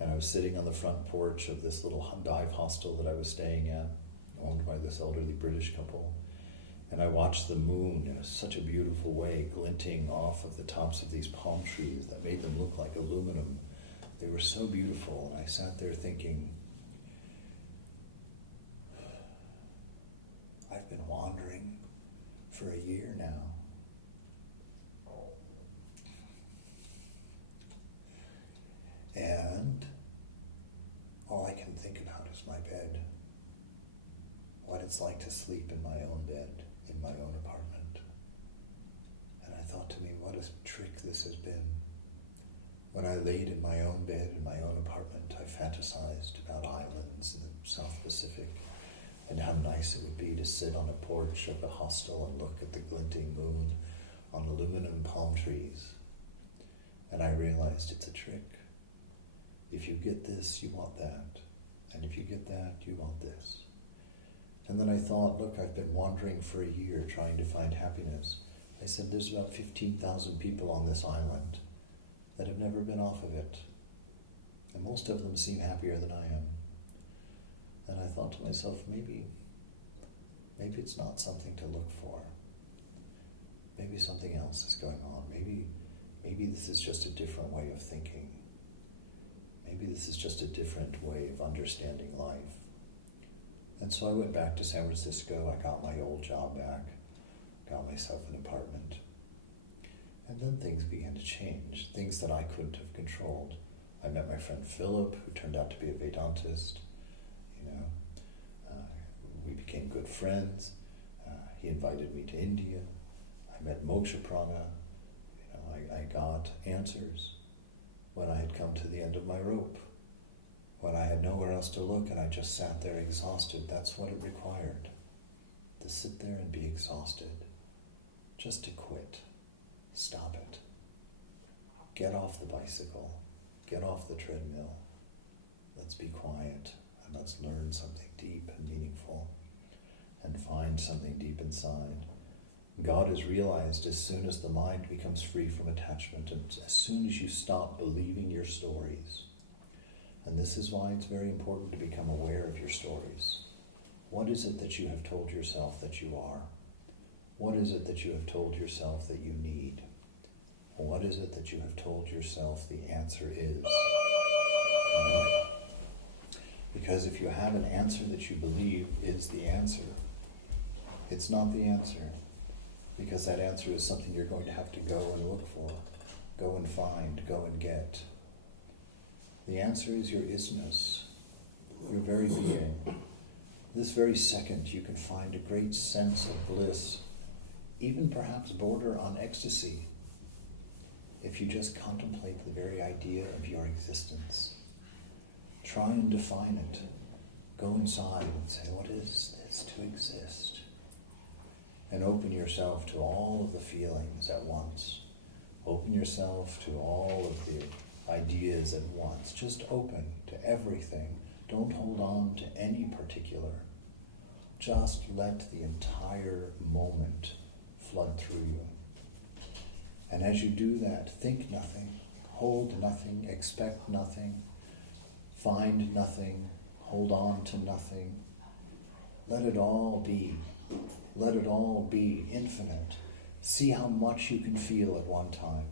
and I was sitting on the front porch of this little dive hostel that I was staying at, owned by this elderly British couple, and I watched the moon in such a beautiful way glinting off of the tops of these palm trees that made them look like aluminum. They were so beautiful, and I sat there thinking, I've been wandering for a year now. And all I can think about is my bed, what it's like to sleep in my own bed, in my own apartment. And I thought to me, what a trick this has been. When I laid in my own bed, in my own apartment, I fantasized about islands in the South Pacific. and how nice it would be to sit on a porch of a hostel and look at the glinting moon on aluminum palm trees. And I realized it's a trick. If you get this, you want that. And if you get that, you want this. And then I thought, look, I've been wandering for a year trying to find happiness. I said, there's about 15,000 people on this island that have never been off of it. And most of them seem happier than I am. And I thought to myself, maybe it's not something to look for. Maybe something else is going on. Maybe this is just a different way of thinking. Maybe this is just a different way of understanding life. And so I went back to San Francisco. I got my old job back, got myself an apartment. And then things began to change, things that I couldn't have controlled. I met my friend Philip, who turned out to be a Vedantist. We became good friends. He invited me to India. I met Moksha Prana. I got answers when I had come to the end of my rope, when I had nowhere else to look and I just sat there exhausted. That's what it required, to sit there and be exhausted, just to quit, stop it, get off the bicycle, get off the treadmill, let's be quiet and let's learn something deep and meaningful and find something deep inside. God is realized as soon as the mind becomes free from attachment and as soon as you stop believing your stories. And this is why it's very important to become aware of your stories. What is it that you have told yourself that you are? What is it that you have told yourself that you need? What is it that you have told yourself the answer is? Because if you have an answer that you believe is the answer, it's not the answer. Because that answer is something you're going to have to go and look for, go and find, go and get. The answer is your isness, your very being. This very second you can find a great sense of bliss, even perhaps border on ecstasy, if you just contemplate the very idea of your existence. Try and define it. Go inside and say, what is this to exist? And open yourself to all of the feelings at once. Open yourself to all of the ideas at once. Just open to everything. Don't hold on to any particular. Just let the entire moment flood through you. And as you do that, think nothing, hold nothing, expect nothing, find nothing, hold on to nothing. Let it all be. Let it all be infinite. See how much you can feel at one time.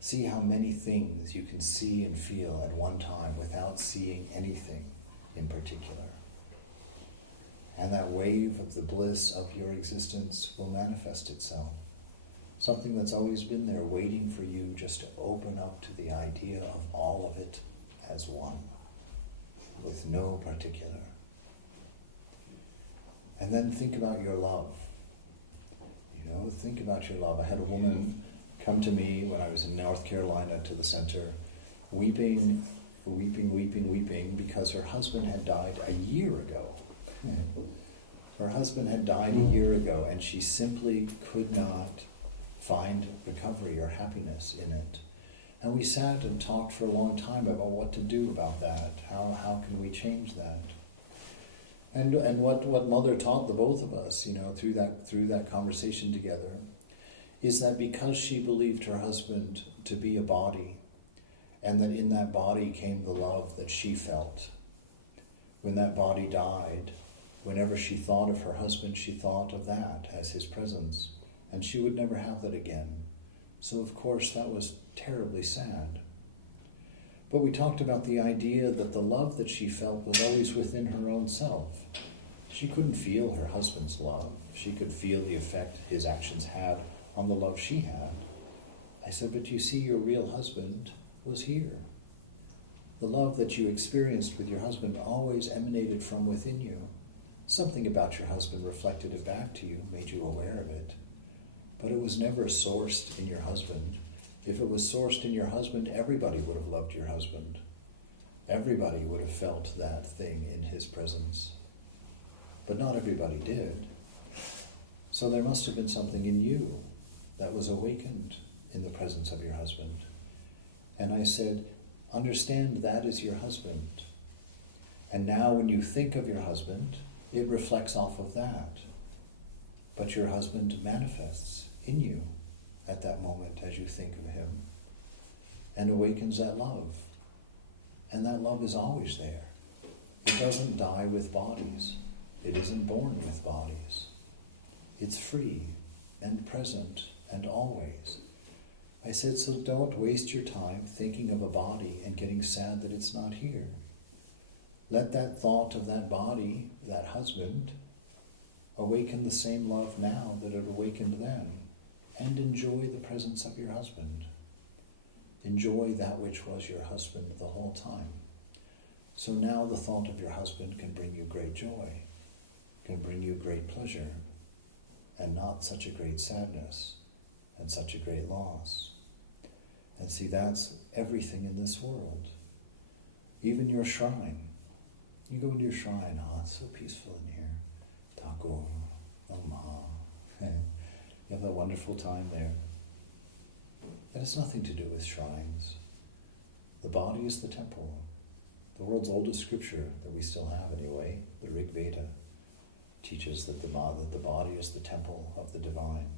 See how many things you can see and feel at one time without seeing anything in particular. And that wave of the bliss of your existence will manifest itself. Something that's always been there waiting for you just to open up to the idea of all of it as one, with no particular. And then think about your love. Think about your love. I had a woman come to me when I was in North Carolina to the center, weeping because her husband had died a year ago. Her husband had died a year ago and she simply could not find recovery or happiness in it. And we sat and talked for a long time about what to do about that. How can we change that? And what Mother taught the both of us, through that conversation together, is that because she believed her husband to be a body, and that in that body came the love that she felt, when that body died, whenever she thought of her husband, she thought of that as his presence, and she would never have that again. So of course that was terribly sad. But we talked about the idea that the love that she felt was always within her own self. She couldn't feel her husband's love. She could feel the effect his actions had on the love she had. I said, but you see, your real husband was here. The love that you experienced with your husband always emanated from within you. Something about your husband reflected it back to you, made you aware of it. But it was never sourced in your husband. If it was sourced in your husband, everybody would have loved your husband. Everybody would have felt that thing in his presence. but not everybody did. So there must have been something in you that was awakened in the presence of your husband. And I said, understand that is your husband. And now when you think of your husband, it reflects off of that. But your husband manifests in you at that moment as you think of him and awakens that love. And that love is always there. It doesn't die with bodies. It isn't born with bodies. It's free and present and always. I said, so don't waste your time thinking of a body and getting sad that it's not here. Let that thought of that body, that husband, awaken the same love now that it awakened then, and enjoy the presence of your husband. Enjoy that which was your husband the whole time. So now the thought of your husband can bring you great joy, can bring you great pleasure, and not such a great sadness and such a great loss. And see, that's everything in this world. Even your shrine. You go into your shrine, it's so peaceful in here. Tako, Namaha. You have that wonderful time there. It has nothing to do with shrines. The body is the temple. The world's oldest scripture that we still have anyway, the Rig Veda, teaches that the body is the temple of the divine.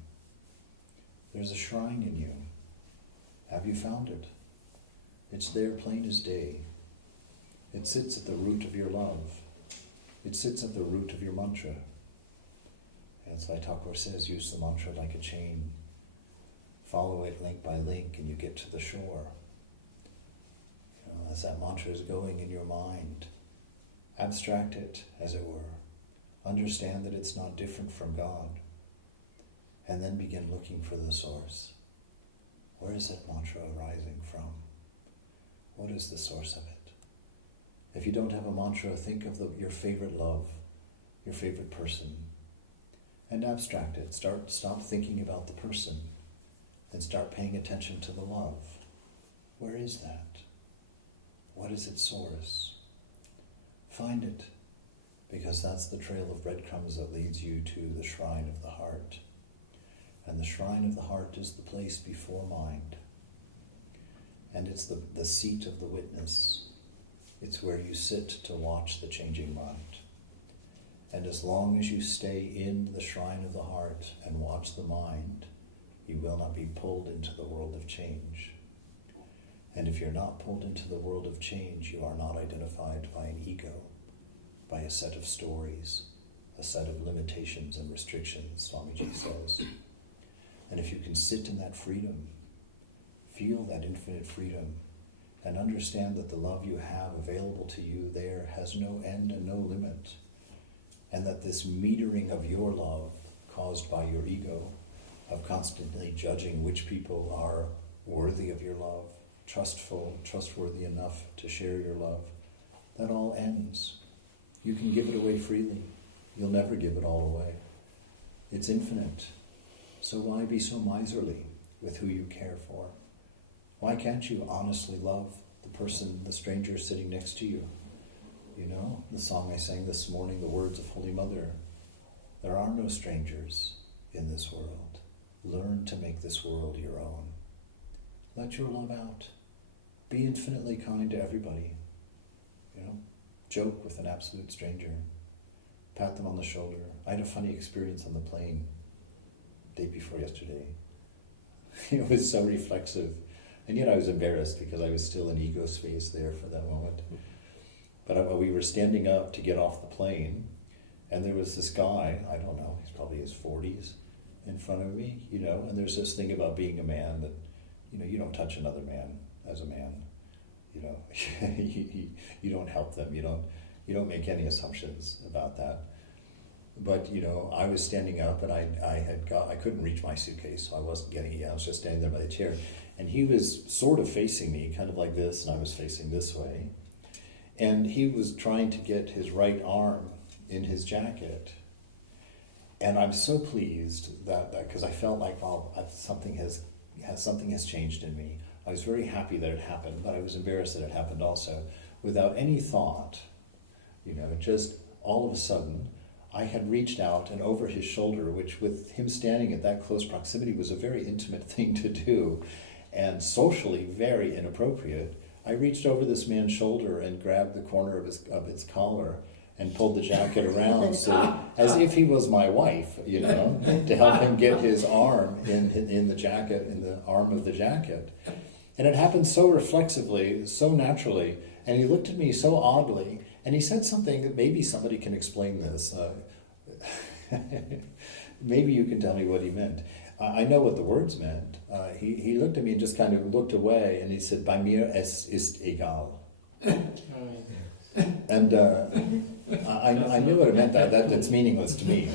There's a shrine in you. Have you found it? It's there plain as day. It sits at the root of your love. It sits at the root of your mantra. As Thakur says, use the mantra like a chain. Follow it link by link and you get to the shore. As that mantra is going in your mind, abstract it, as it were. Understand that it's not different from God. And then begin looking for the source. Where is that mantra arising from? What is the source of it? If you don't have a mantra, think of your favorite love, your favorite person, and abstract it. Stop thinking about the person and start paying attention to the love. Where is that? What is its source? Find it, because that's the trail of breadcrumbs that leads you to the shrine of the heart. And the shrine of the heart is the place before mind. And it's the seat of the witness. It's where you sit to watch the changing mind. And as long as you stay in the shrine of the heart and watch the mind, you will not be pulled into the world of change. And if you're not pulled into the world of change, you are not identified by an ego, by a set of stories, a set of limitations and restrictions, Swamiji says. And if you can sit in that freedom, feel that infinite freedom, and understand that the love you have available to you there has no end and no limit, and that this metering of your love caused by your ego, of constantly judging which people are worthy of your love, trustworthy enough to share your love, that all ends. You can give it away freely. You'll never give it all away. It's infinite. So why be so miserly with who you care for? Why can't you honestly love the person, the stranger sitting next to you? You know, the song I sang this morning, the words of Holy Mother. There are no strangers in this world. Learn to make this world your own. Let your love out. Be infinitely kind to everybody. Joke with an absolute stranger. Pat them on the shoulder. I had a funny experience on the plane day before yesterday. It was so reflexive. And yet I was embarrassed because I was still in ego space there for that moment. But we were standing up to get off the plane, and there was this guy, I don't know, he's probably his 40s, in front of me, and there's this thing about being a man that, you don't touch another man as a man, you don't help them, you don't make any assumptions about that. But, I was standing up and I couldn't reach my suitcase, so I wasn't getting it. I was just standing there by the chair. And he was sort of facing me, kind of like this, and I was facing this way. And he was trying to get his right arm in his jacket. And I'm so pleased that because I felt like, something has changed in me. I was very happy that it happened, but I was embarrassed that it happened also. Without any thought, just all of a sudden, I had reached out and over his shoulder, which with him standing at that close proximity was a very intimate thing to do and socially very inappropriate. I reached over this man's shoulder and grabbed the corner of his collar and pulled the jacket around so as if he was my wife, to help him get his arm in the jacket, in the arm of the jacket. And it happened so reflexively, so naturally, and he looked at me so oddly, and he said something that maybe somebody can explain this. Maybe you can tell me what he meant. I know what the words meant. He looked at me and just kind of looked away, and he said, "Bei mir es ist egal." And I knew what it meant. That's meaningless to me.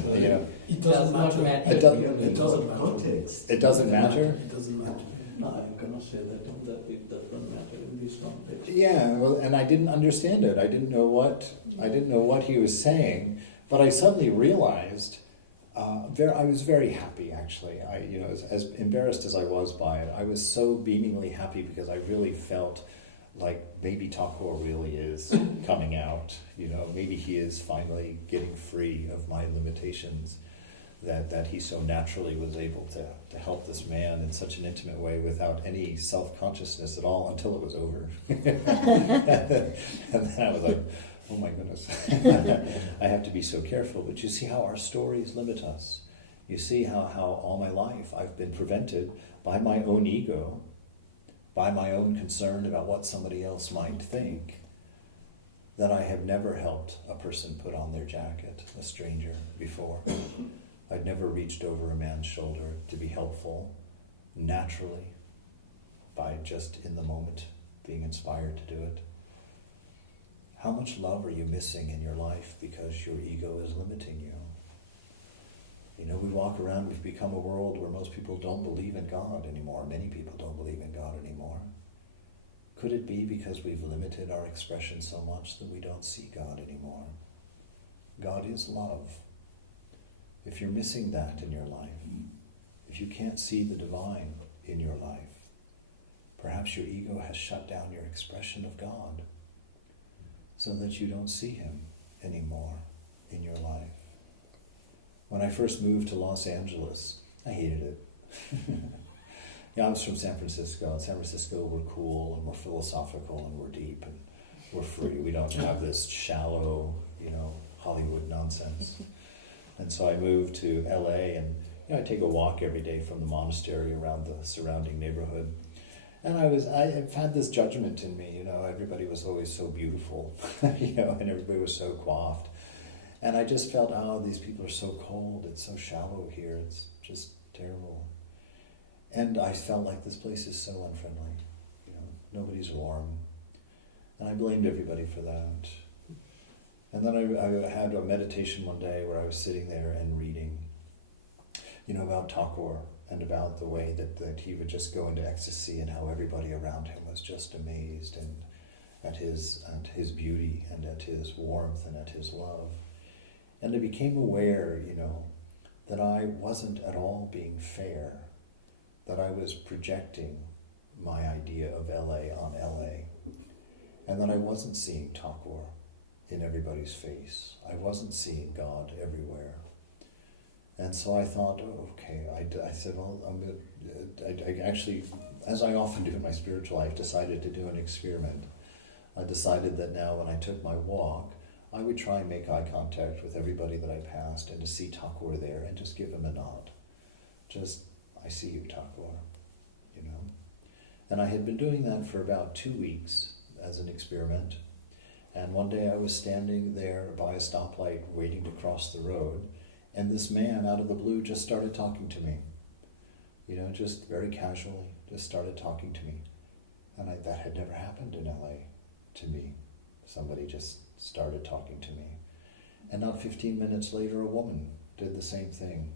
It doesn't matter. It doesn't matter. Context. It doesn't matter. It doesn't matter. No, I cannot say that it doesn't matter in this context. Yeah, well, and I didn't understand it. I didn't know what he was saying. But I suddenly realized. I was very happy, actually. As embarrassed as I was by it, I was so beamingly happy because I really felt like maybe Thakur really is coming out. Maybe he is finally getting free of my limitations. That he so naturally was able to help this man in such an intimate way without any self-consciousness at all until it was over. And then I was like, oh my goodness, I have to be so careful. But you see how our stories limit us. You see how all my life I've been prevented by my own ego, by my own concern about what somebody else might think, that I have never helped a person put on their jacket, a stranger, before. I'd never reached over a man's shoulder to be helpful naturally by just in the moment being inspired to do it. How much love are you missing in your life because your ego is limiting you? We walk around, we've become a world where most people don't believe in God anymore. Many people don't believe in God anymore. Could it be because we've limited our expression so much that we don't see God anymore? God is love. If you're missing that in your life, if you can't see the divine in your life, perhaps your ego has shut down your expression of God so that you don't see him anymore in your life. When I first moved to Los Angeles, I hated it. I was from San Francisco. In San Francisco, we're cool and we're philosophical and we're deep and we're free. We don't have this shallow, Hollywood nonsense. And so I moved to LA, and I take a walk every day from the monastery around the surrounding neighborhood. And I've had this judgment in me, everybody was always so beautiful, and everybody was so coiffed. And I just felt, these people are so cold, it's so shallow here, it's just terrible. And I felt like this place is so unfriendly, nobody's warm. And I blamed everybody for that. And then I had a meditation one day where I was sitting there and reading, about Thakur and about the way that he would just go into ecstasy and how everybody around him was just amazed and at his beauty and at his warmth and at his love. And I became aware, that I wasn't at all being fair, that I was projecting my idea of LA on LA, and that I wasn't seeing Thakur in everybody's face. I wasn't seeing God everywhere. And so I thought, I said, well, I actually, as I often do in my spiritual life, decided to do an experiment. I decided that now when I took my walk, I would try and make eye contact with everybody that I passed and to see Thakur there and just give him a nod. Just, I see you, Thakur, And I had been doing that for about 2 weeks as an experiment. And one day I was standing there by a stoplight waiting to cross the road, and this man out of the blue just started talking to me. Just very casually, just started talking to me. And that had never happened in LA to me. Somebody just started talking to me. And not 15 minutes later, a woman did the same thing.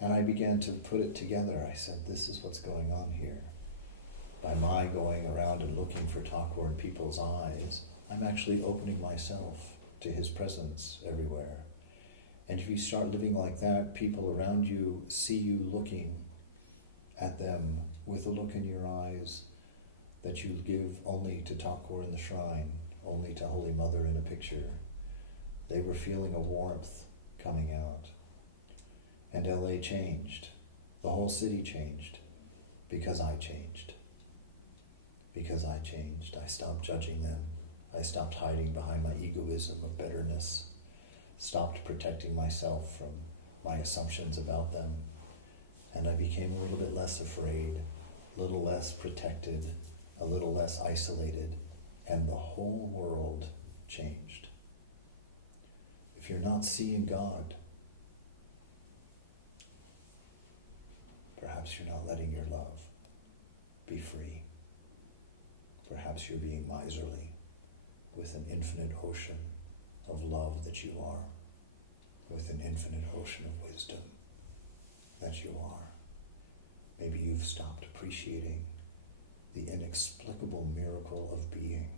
And I began to put it together. I said, this is what's going on here. By my going around and looking for Thakur in people's eyes, I'm actually opening myself to his presence everywhere. And if you start living like that, people around you see you looking at them with a look in your eyes that you give only to Thakur in the shrine, only to Holy Mother in a picture. They were feeling a warmth coming out. And LA changed. The whole city changed. Because I changed. Because I changed. I stopped judging them. I stopped hiding behind my egoism of bitterness. Stopped protecting myself from my assumptions about them. And I became a little bit less afraid, a little less protected, a little less isolated, and the whole world changed. If you're not seeing God, perhaps you're not letting your love be free. Perhaps you're being miserly with an infinite ocean of love that you are, with an infinite ocean of wisdom that you are. Maybe you've stopped appreciating the inexplicable miracle of being,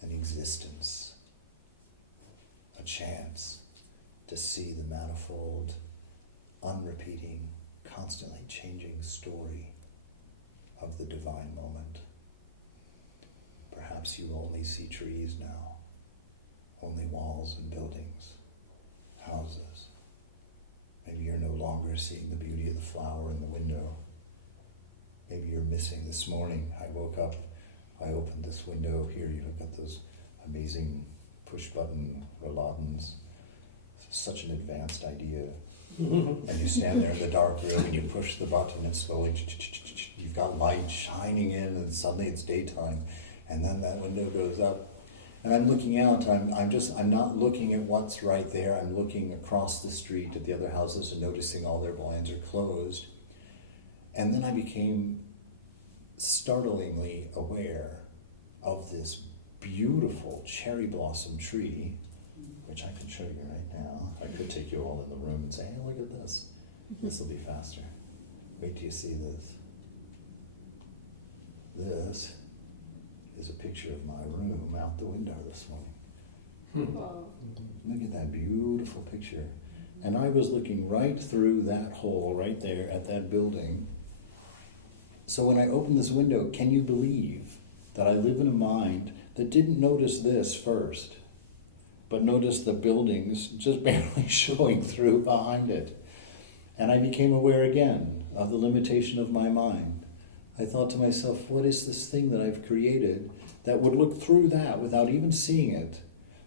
an existence, a chance to see the manifold, unrepeating, constantly changing story of the divine moment. Perhaps you only see trees now, only walls and buildings, houses. Maybe you're no longer seeing the beauty of the flower in the window. Maybe you're missing this morning. I woke up, I opened this window here. You've got those amazing push-button Roladins. Such an advanced idea. And you stand there in the dark room and you push the button and slowly you've got light shining in and suddenly it's daytime. And then that window goes up. And I'm looking out, I'm not looking at what's right there, I'm looking across the street at the other houses and noticing all their blinds are closed. And then I became startlingly aware of this beautiful cherry blossom tree, which I can show you right now. I could take you all in the room and say, hey, look at this. This will be faster. Wait till you see this. This is a picture of my room out the window this morning. Wow. Look at that beautiful picture. And I was looking right through that hole right there at that building. So when I opened this window, can you believe that I live in a mind that didn't notice this first, but noticed the buildings just barely showing through behind it? And I became aware again of the limitation of my mind. I thought to myself, what is this thing that I've created that would look through that without even seeing it,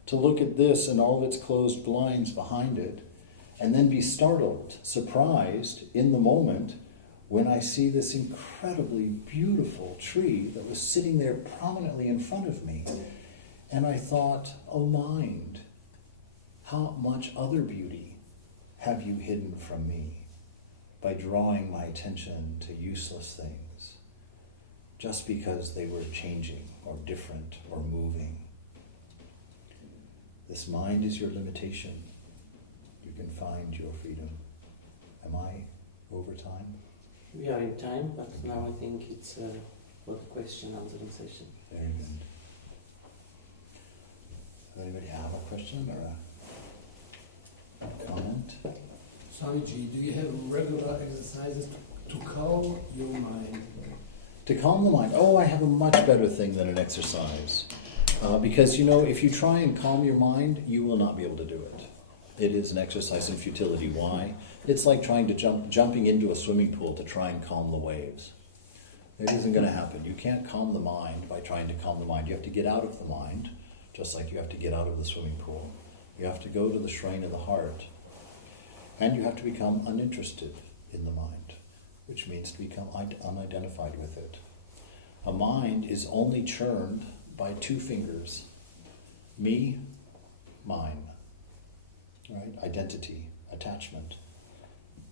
to look at this and all of its closed blinds behind it, and then be startled, surprised in the moment when I see this incredibly beautiful tree that was sitting there prominently in front of me. And I thought, oh mind, how much other beauty have you hidden from me by drawing my attention to useless things just because they were changing or different or moving. This mind is your limitation. You can find your freedom. Am I over time? We are in time, but now I think it's for the question answering session. Very good. Does anybody have a question or a comment? Swamiji, do you have regular exercises to calm your mind? To calm the mind. Oh, I have a much better thing than an exercise. Because, if you try and calm your mind, you will not be able to do it. It is an exercise in futility. Why? It's like trying to jumping into a swimming pool to try and calm the waves. It isn't going to happen. You can't calm the mind by trying to calm the mind. You have to get out of the mind, just like you have to get out of the swimming pool. You have to go to the shrine of the heart. And you have to become uninterested in the mind, which means to become unidentified with it. A mind is only churned by two fingers. Me, mine. Right? Identity, attachment.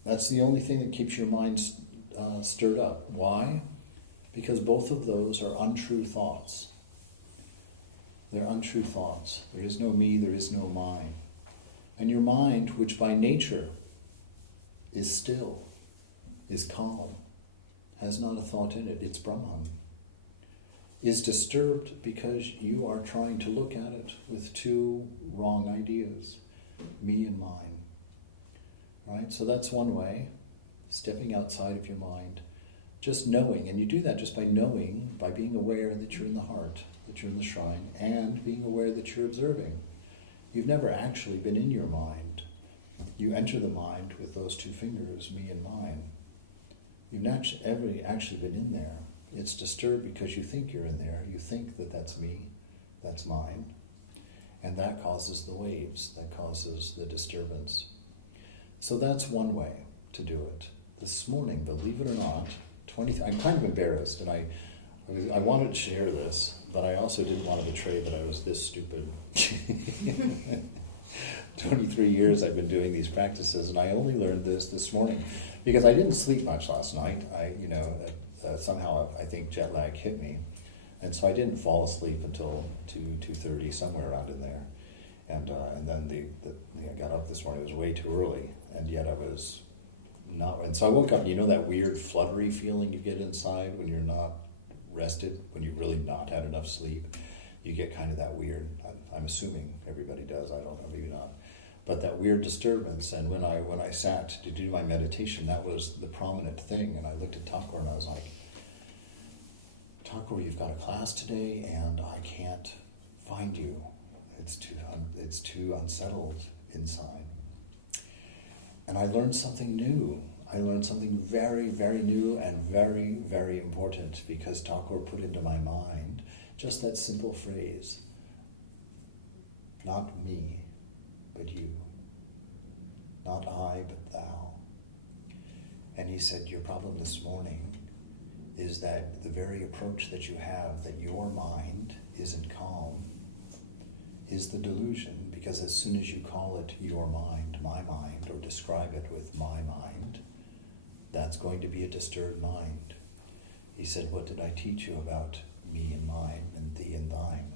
That's the only thing that keeps your mind stirred up. Why? Because both of those are untrue thoughts. They're untrue thoughts. There is no me, there is no mine. And your mind, which by nature is still, is calm, has not a thought in it, it's Brahman, is disturbed because you are trying to look at it with two wrong ideas, me and mine. Right? So that's one way, stepping outside of your mind, just knowing, and you do that just by knowing, by being aware that you're in the heart, that you're in the shrine, and being aware that you're observing. You've never actually been in your mind. You enter the mind with those two fingers, me and mine. You've not ever actually been in there. It's disturbed because you think you're in there. You think that that's me, that's mine. And that causes the waves, that causes the disturbance. So that's one way to do it. This morning, believe it or not, I'm kind of embarrassed, and I wanted to share this, but I also didn't want to betray that I was this stupid. 23 years I've been doing these practices, and I only learned this morning because I didn't sleep much last night. Somehow I think jet lag hit me, and so I didn't fall asleep until 2:30, somewhere around in there. And then I got up this morning. It was way too early, and yet I was not. And so I woke up. You know that weird fluttery feeling you get inside when you're not rested, when you've really not had enough sleep. You get kind of that weird. I'm assuming everybody does. I don't know, maybe not. But that weird disturbance. And when I sat to do my meditation, that was the prominent thing. And I looked at Thakur and I was like, Thakur, you've got a class today, and I can't find you. It's too unsettled inside. And I learned something new. I learned something very, very new and very, very important, because Thakur put into my mind just that simple phrase, not me, but you. Not I, but thou. And he said, your problem this morning is that the very approach that you have, that your mind isn't calm, is the delusion, because as soon as you call it your mind, my mind, or describe it with my mind, that's going to be a disturbed mind. He said, what did I teach you about me and mine and thee and thine?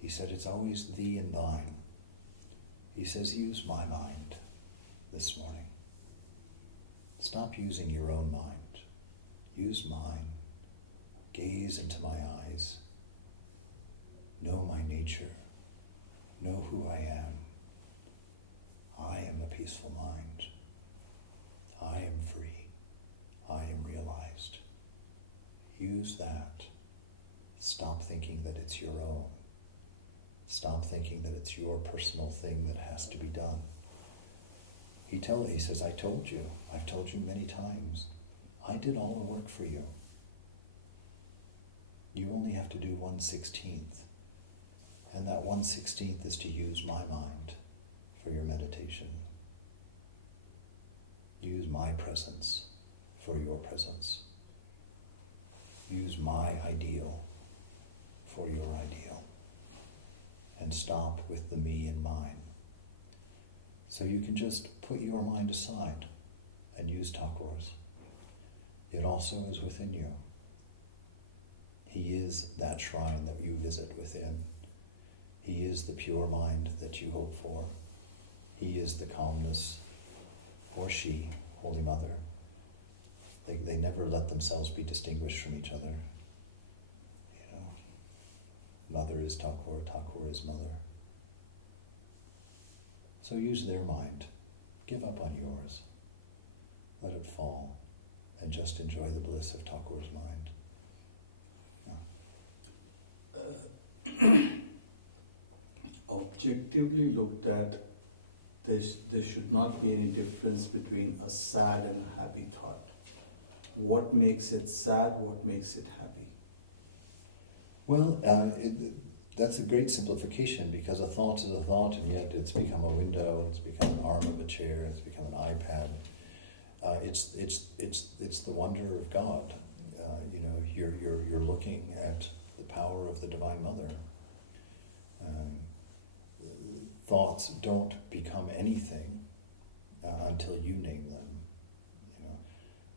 He said, it's always thee and thine. He says, use my mind this morning. Stop using your own mind. Use mine. Gaze into my eyes. Know my nature. Know who I am. I am a peaceful mind. I am free. I am realized. Use that. Stop thinking that it's your own. Stop thinking that it's your personal thing that has to be done. He says, I told you. I've told you many times. I did all the work for you. You only have to do 1/16. And that 1/16 is to use my mind for your meditation. Use my presence for your presence. Use my ideal for your ideal. And stop with the me and mine. So you can just put your mind aside and use Thakur's. It also is within you. He is that shrine that you visit within. He is the pure mind that you hope for. He is the calmness, or she, Holy Mother. They never let themselves be distinguished from each other. You know, Mother is Thakur, Thakur is Mother. So use their mind. Give up on yours. Let it fall, and just enjoy the bliss of Thakur's mind. Objectively looked at, there should not be any difference between a sad and a happy thought. What makes it sad? What makes it happy? Well, that's a great simplification, because a thought is a thought, and yet it's become a window, it's become an arm of a chair, it's become an iPad. It's the wonder of God. You're looking at the power of the Divine Mother. Thoughts don't become anything until you name them.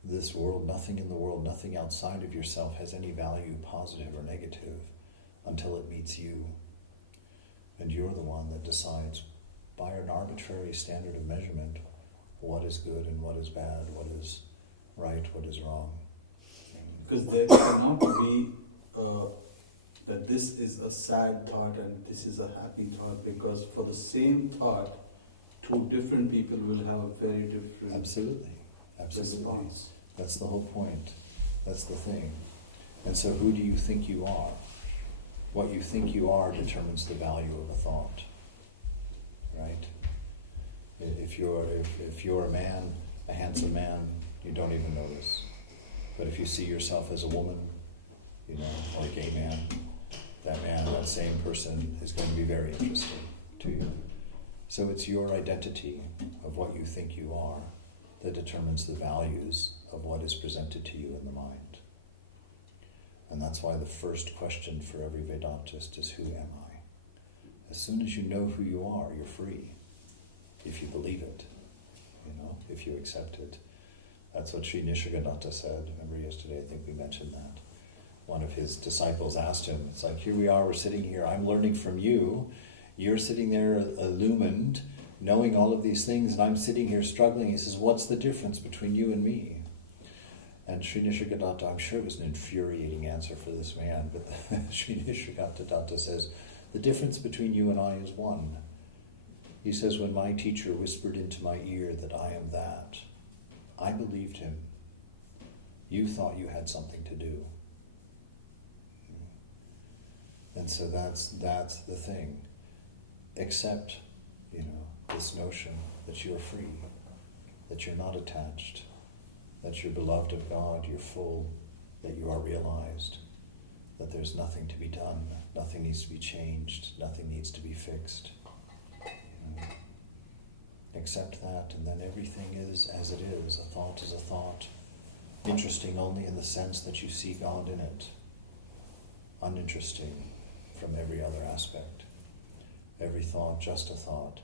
This world, nothing in the world, nothing outside of yourself has any value, positive or negative, until it meets you. And you're the one that decides, by an arbitrary standard of measurement, what is good and what is bad, what is right, what is wrong. Because there cannot be that this is a sad thought and this is a happy thought, because for the same thought, two different people will have a very different Absolutely. response. That's the whole point. That's the thing. And so who do you think you are? What you think you are determines the value of a thought. if you're a man, a handsome man, you don't even notice. But if you see yourself as a woman, you know, or a gay man, that same person is going to be very interesting to you. So it's your identity of what you think you are that determines the values of what is presented to you in the mind. And that's why the first question for every Vedantist is, who am I? As soon as you know who you are, you're free. If you believe it, you know, if you accept it. That's what Sri Nisargadatta said. Remember yesterday, I think we mentioned that. One of his disciples asked him, it's like, here we are, we're sitting here, I'm learning from you. You're sitting there illumined, knowing all of these things, and I'm sitting here struggling. He says, what's the difference between you and me? And Sri Nisargadatta, I'm sure it was an infuriating answer for this man, but Sri Nisargadatta says, the difference between you and I is one. He says, when my teacher whispered into my ear that I am that, I believed him. You thought you had something to do. And so that's the thing. Accept, you know, this notion that you're free, that you're not attached, that you're beloved of God, you're full, that you are realized, that there's nothing to be done, nothing needs to be changed, nothing needs to be fixed. You know, accept that, and then everything is as it is. A thought is a thought. Interesting only in the sense that you see God in it. Uninteresting from every other aspect. Every thought, just a thought.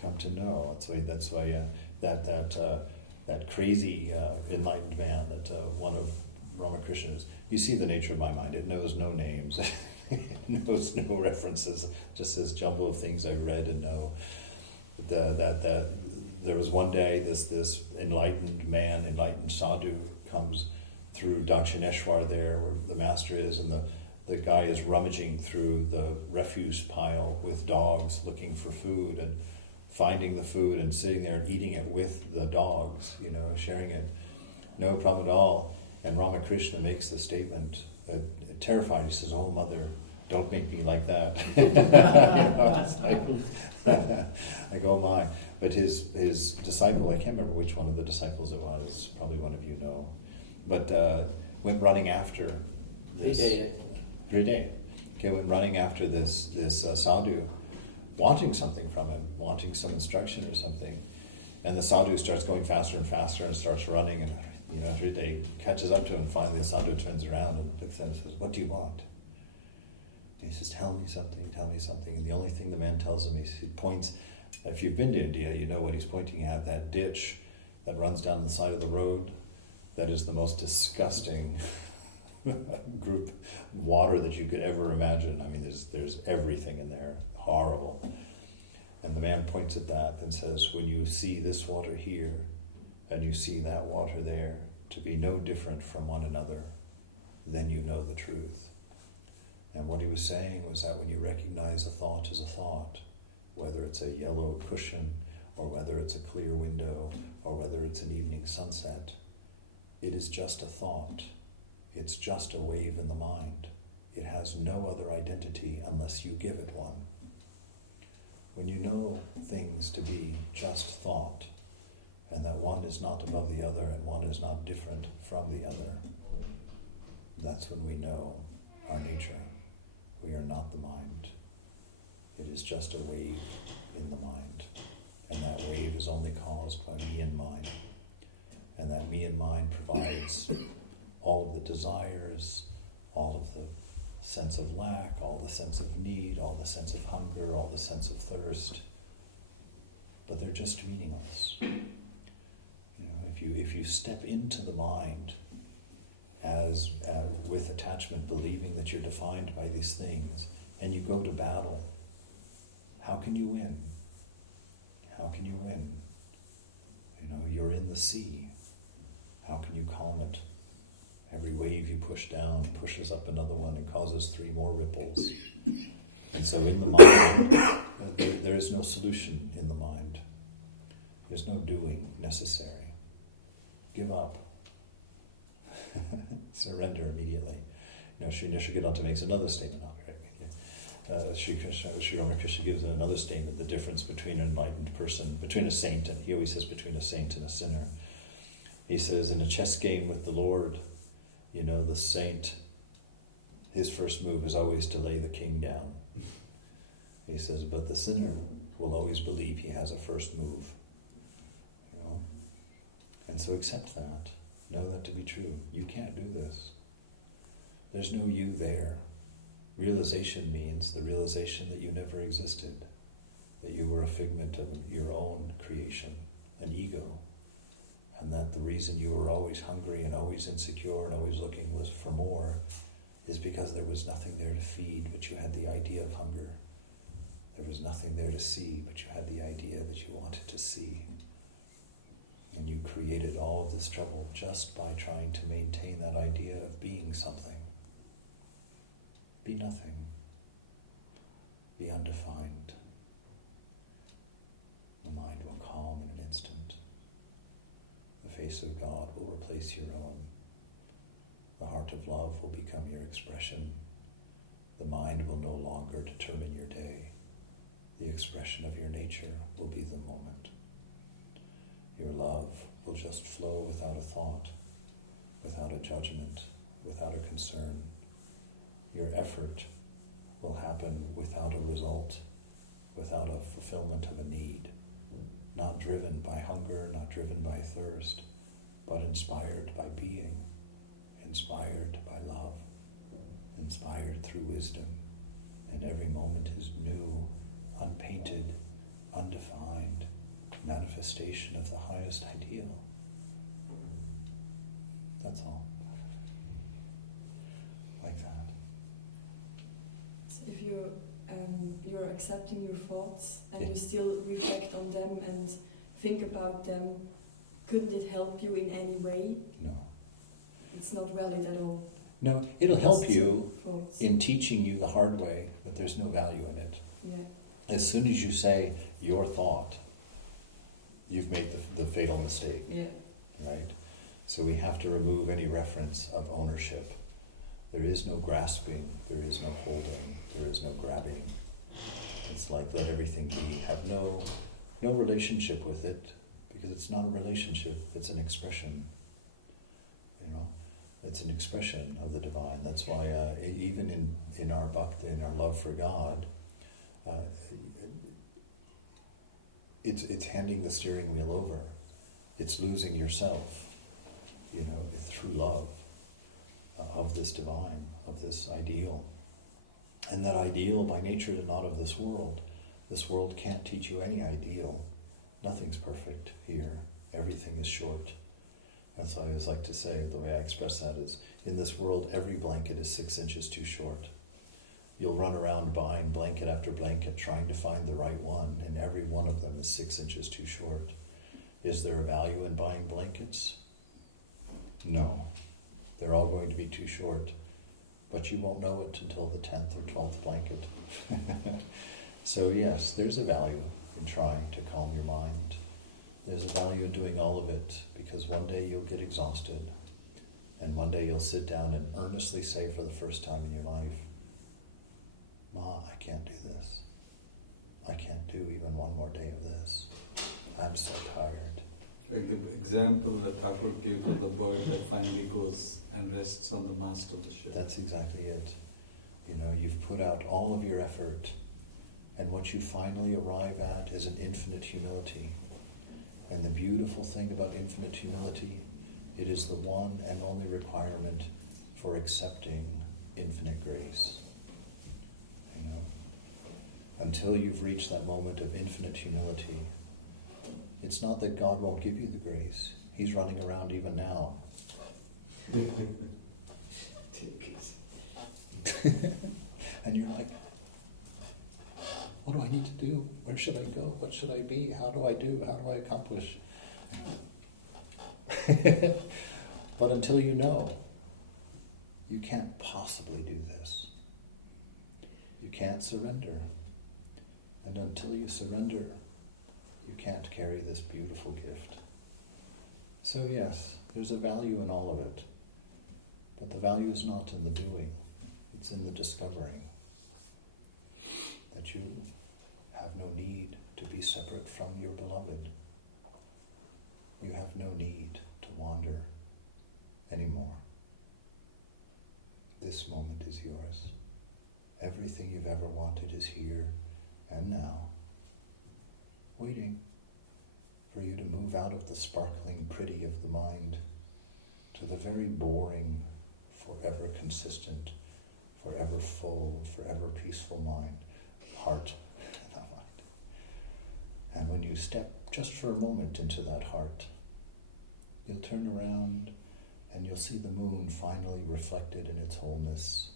Come to know. That's why that crazy enlightened man, that one of Ramakrishna's, you see the nature of my mind. It knows no names. It knows no references. Just this jumble of things I read and know. That there was one day this enlightened man, enlightened sadhu, comes through Dakshineshwar there, where the master is, and the guy is rummaging through the refuse pile with dogs looking for food and finding the food and sitting there and eating it with the dogs, you know, sharing it. No problem at all. And Ramakrishna makes the statement, terrified, he says, oh mother, don't make me like that. You know, it's like, I go, oh my. But his disciple, I can't remember which one of the disciples it was, probably one of you know, but went running after this. Hriday. Okay, went running after this sadhu, wanting something from him, wanting some instruction or something. And the sadhu starts going faster and faster and starts running, and you know, Hriday catches up to him, and finally the sadhu turns around and looks at him and says, what do you want? And he says, tell me something. And the only thing the man tells him is, he points, if you've been to India, you know what he's pointing at, that ditch that runs down the side of the road, that is the most disgusting group water that you could ever imagine. I mean, there's everything in there, horrible. And the man points at that and says, when you see this water here, and you see that water there, to be no different from one another, then you know the truth. And what he was saying was that when you recognize a thought as a thought, whether it's a yellow cushion, or whether it's a clear window, or whether it's an evening sunset, it is just a thought. It's just a wave in the mind. It has no other identity unless you give it one. When you know things to be just thought, and that one is not above the other and one is not different from the other, that's when we know our nature. We are not the mind. It is just a wave in the mind. And that wave is only caused by me and mine. And that me and mine provides all of the desires, all of the sense of lack, all the sense of need, all the sense of hunger, all the sense of thirst. But they're just meaningless. You know, if you step into the mind as with attachment, believing that you're defined by these things, and you go to battle, how can you win? How can you win? You know, you're in the sea. How can you calm it? Every wave you push down pushes up another one and causes 3 more ripples. And so in the mind, there is no solution in the mind. There's no doing necessary. Give up. Surrender immediately. You know, Sri Nisargadatta makes another statement. Sri Ramakrishna gives another statement, the difference between an enlightened person, between a saint, and he always says between a saint and a sinner. He says, in a chess game with the Lord, the saint, his first move is always to lay the king down. He says, but the sinner will always believe he has a first move. And so accept that. Know that to be true. You can't do this. There's no you there. Realization means the realization that you never existed, that you were a figment of your own creation, an ego, and that the reason you were always hungry and always insecure and always looking was for more is because there was nothing there to feed, but you had the idea of hunger. There was nothing there to see, but you had the idea that you wanted to see. And you created all of this trouble just by trying to maintain that idea of being something. Be nothing. Be undefined. The mind will calm in an instant. The face of God will replace your own. The heart of love will become your expression. The mind will no longer determine your day. The expression of your nature will be the moment. Your love will just flow without a thought, without a judgment, without a concern. Your effort will happen without a result, without a fulfillment of a need, not driven by hunger, not driven by thirst, but inspired by being, inspired by love, inspired through wisdom. And every moment is new, unpainted, undefined, manifestation of the highest ideal. That's all. Like that. So if you're accepting your thoughts and Yeah. you still reflect on them and think about them, couldn't it help you in any way? No. It's not valid at all. No, it'll help Just you thoughts. in teaching you the hard way that there's no value in it. Yeah. As soon as you say your thought, you've made the fatal mistake, Yeah. right? So we have to remove any reference of ownership. There is no grasping, there is no holding, there is no grabbing. It's like let everything be. Have no relationship with it, because it's not a relationship, it's an expression. It's an expression of the divine. That's why even in our bhakti, in our love for God, it's handing the steering wheel over. It's losing yourself, through love of this divine, of this ideal. And that ideal by nature is not of this world. This world can't teach you any ideal. Nothing's perfect here. Everything is short. That's why I always like to say, the way I express that is, in this world, every blanket is 6 inches too short. You'll run around buying blanket after blanket, trying to find the right one, and every one of them is 6 inches too short. Is there a value in buying blankets? No. They're all going to be too short. But you won't know it until the 10th or 12th blanket. So yes, there's a value in trying to calm your mind. There's a value in doing all of it, because one day you'll get exhausted, and one day you'll sit down and earnestly say for the first time in your life, Ma, I can't do this. I can't do even one more day of this. I'm so tired. Like the example that Thakur gave of the bird that finally goes and rests on the mast of the ship. That's exactly it. You've put out all of your effort, and what you finally arrive at is an infinite humility. And the beautiful thing about infinite humility, it is the one and only requirement for accepting infinite grace. Until you've reached that moment of infinite humility, it's not that God won't give you the grace. He's running around even now. And you're like, what do I need to do? Where should I go? What should I be? How do I do? How do I accomplish? But until you know, you can't possibly do this. You can't surrender. And until you surrender, you can't carry this beautiful gift. So yes, there's a value in all of it. But the value is not in the doing. It's in the discovering. that you have no need to be separate from your beloved. You have no need to wander anymore. This moment is yours. Everything you've ever wanted is here and now, waiting for you to move out of the sparkling pretty of the mind to the very boring, forever consistent, forever full, forever peaceful heart, not mind. And when you step just for a moment into that heart, you'll turn around and you'll see the moon finally reflected in its wholeness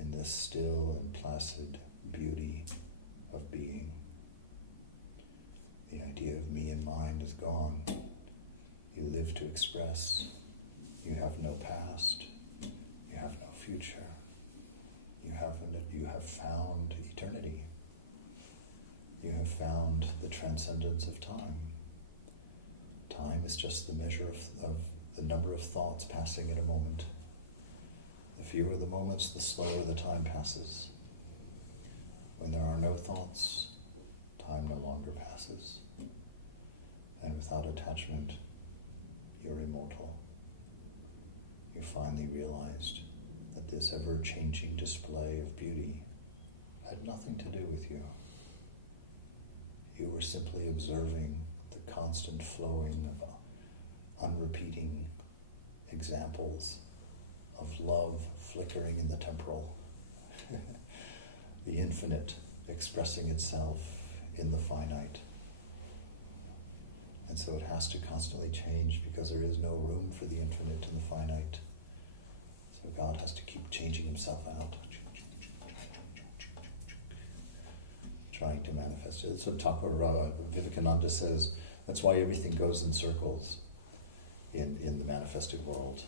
in this still and placid beauty of being. The idea of me and mine is gone. You live to express. You have no past. You have no future. You have found eternity. You have found the transcendence of time. Time is just the measure of the number of thoughts passing in a moment. The fewer the moments, the slower the time passes. When there are no thoughts, time no longer passes. And without attachment, you're immortal. You finally realized that this ever-changing display of beauty had nothing to do with you. You were simply observing the constant flowing of unrepeating examples of love flickering in the temporal, the infinite expressing itself in the finite. And so it has to constantly change because there is no room for the infinite in the finite. So God has to keep changing himself out, trying to manifest it. So Vivekananda says that's why everything goes in circles in the manifested world.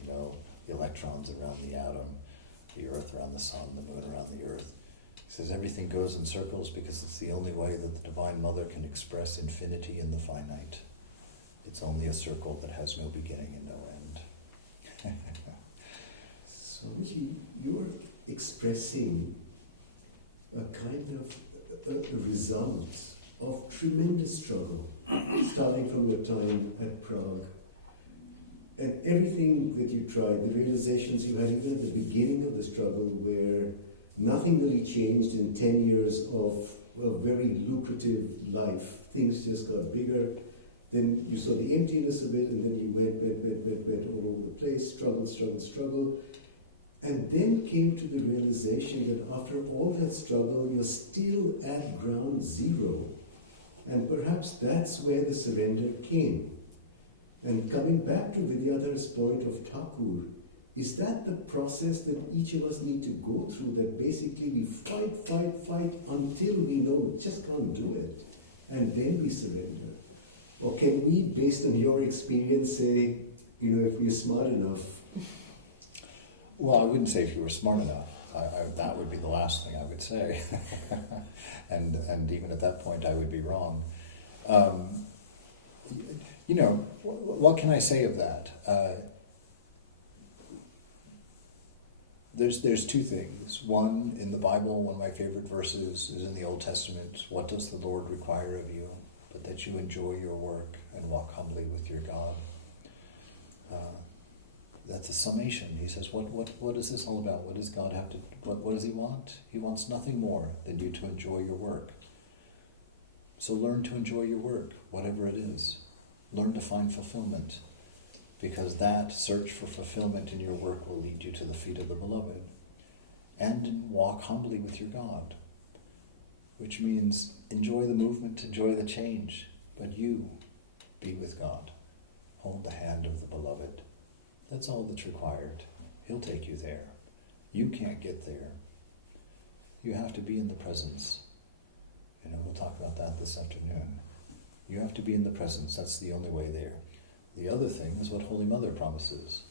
You know, the electrons around the atom, the earth around the sun, the moon around the earth. He says everything goes in circles because it's the only way that the Divine Mother can express infinity in the finite. It's only a circle that has no beginning and no end. Swamiji, you're expressing a kind of a result of tremendous struggle, starting from your time at Prague. And everything that you tried, the realizations you had even at the beginning of the struggle where nothing really changed in 10 years of a very lucrative life. Things just got bigger. Then you saw the emptiness of it, and then you went all over the place, struggle. And then came to the realization that after all that struggle, you're still at ground zero. And perhaps that's where the surrender came. And coming back to Vidyadhar's point of Thakur, is that the process that each of us need to go through, that basically we fight until we know we just can't do it, and then we surrender? Or can we, based on your experience, say, if we're smart enough? Well, I wouldn't say if you were smart enough. That would be the last thing I would say. and even at that point, I would be wrong. What can I say of that? There's two things. One, in the Bible, one of my favorite verses is in the Old Testament. What does the Lord require of you? But that you enjoy your work and walk humbly with your God. That's a summation. He says, what is this all about? What does God have to, what does he want? He wants nothing more than you to enjoy your work. So learn to enjoy your work, whatever it is. Learn to find fulfillment, because that search for fulfillment in your work will lead you to the feet of the Beloved. And walk humbly with your God, which means enjoy the movement, enjoy the change, but you be with God. Hold the hand of the Beloved. That's all that's required. He'll take you there. You can't get there. You have to be in the presence. We'll talk about that this afternoon. You have to be in the presence. That's the only way there. The other thing is what Holy Mother promises.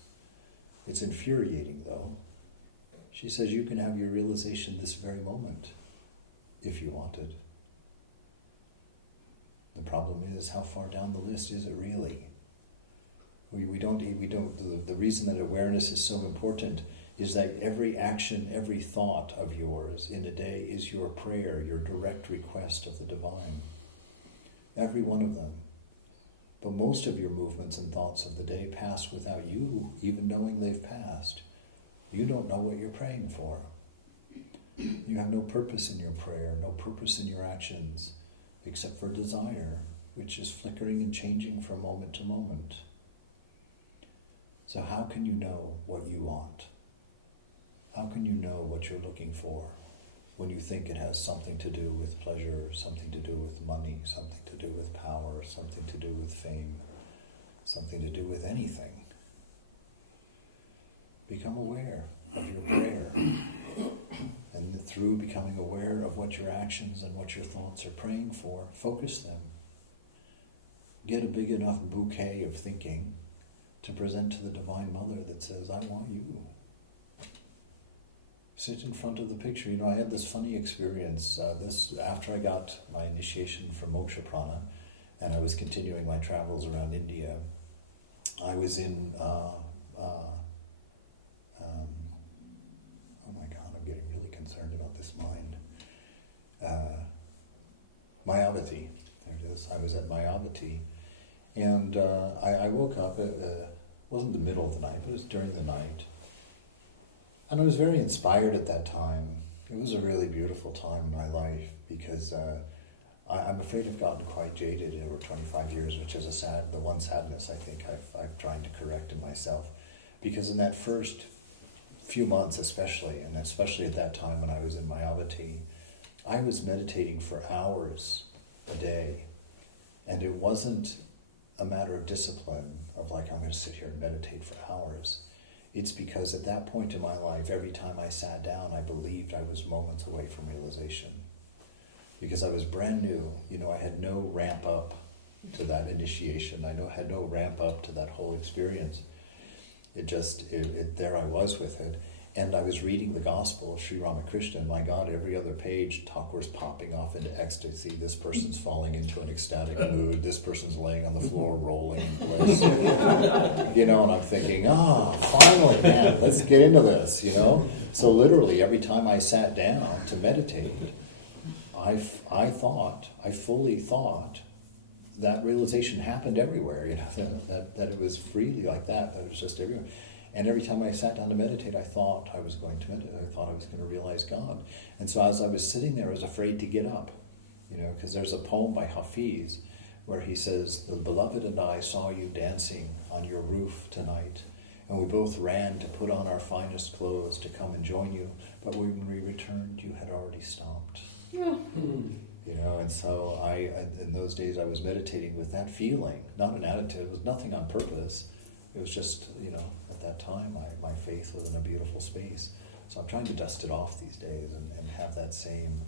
It's infuriating, though. She says you can have your realization this very moment, if you wanted. The problem is, how far down the list is it really? We don't. The reason that awareness is so important is that every action, every thought of yours in a day is your prayer, your direct request of the divine. Every one of them. But most of your movements and thoughts of the day pass without you even knowing they've passed. You don't know what you're praying for. You have no purpose in your prayer, no purpose in your actions, except for desire, which is flickering and changing from moment to moment. So how can you know what you want? How can you know what you're looking for when you think it has something to do with pleasure, something to do with money, something to do with power, something to do with fame, something to do with anything? Become aware of your prayer. And through becoming aware of what your actions and what your thoughts are praying for, focus them. Get a big enough bouquet of thinking to present to the Divine Mother that says, I want you. Sit in front of the picture. You know, I had this funny experience. After I got my initiation from Moksha Prana, and I was continuing my travels around India, I was in, oh my God, I'm getting really concerned about this mind. Mayavati, there it is. I was at Mayavati, and I woke up, it wasn't the middle of the night, but it was during the night. And I was very inspired at that time. It was a really beautiful time in my life because I'm afraid I've gotten quite jaded over 25 years, which is the one sadness I think I've tried to correct in myself. Because in that first few months especially, and especially at that time when I was in Mayavati, I was meditating for hours a day. And it wasn't a matter of discipline, of like, I'm going to sit here and meditate for hours. It's because at that point in my life, every time I sat down, I believed I was moments away from realization. Because I was brand new, you know, I had no ramp up to that initiation. I had no ramp up to that whole experience. There I was with it. And I was reading the Gospel of Sri Ramakrishna, and my God, every other page, Thakur's popping off into ecstasy. This person's falling into an ecstatic mood. This person's laying on the floor, rolling in place. You know, and I'm thinking, finally, man, let's get into this, you know? So literally, every time I sat down to meditate, I fully thought that realization happened everywhere, you know, that it was freely like that it was just everywhere. And every time I sat down to meditate, I thought I was going to meditate. I thought I was going to realize God. And so as I was sitting there, I was afraid to get up, you know, because there's a poem by Hafiz where he says, the beloved and I saw you dancing on your roof tonight, and we both ran to put on our finest clothes to come and join you, but when we returned, you had already stopped. Yeah. You know, and so in those days I was meditating with that feeling, not an attitude. It was nothing on purpose. It was just, you know, at that time, my faith was in a beautiful space. So I'm trying to dust it off these days and have that same,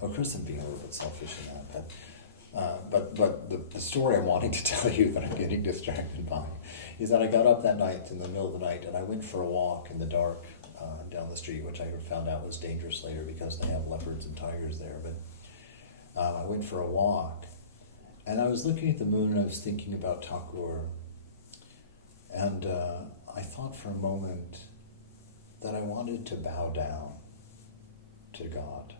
of course I'm being a little bit selfish in that, but the story I'm wanting to tell you that I'm getting distracted by is that I got up that night in the middle of the night and I went for a walk in the dark down the street, which I found out was dangerous later because they have leopards and tigers there, but I went for a walk and I was looking at the moon and I was thinking about Thakur. And I thought for a moment that I wanted to bow down to God.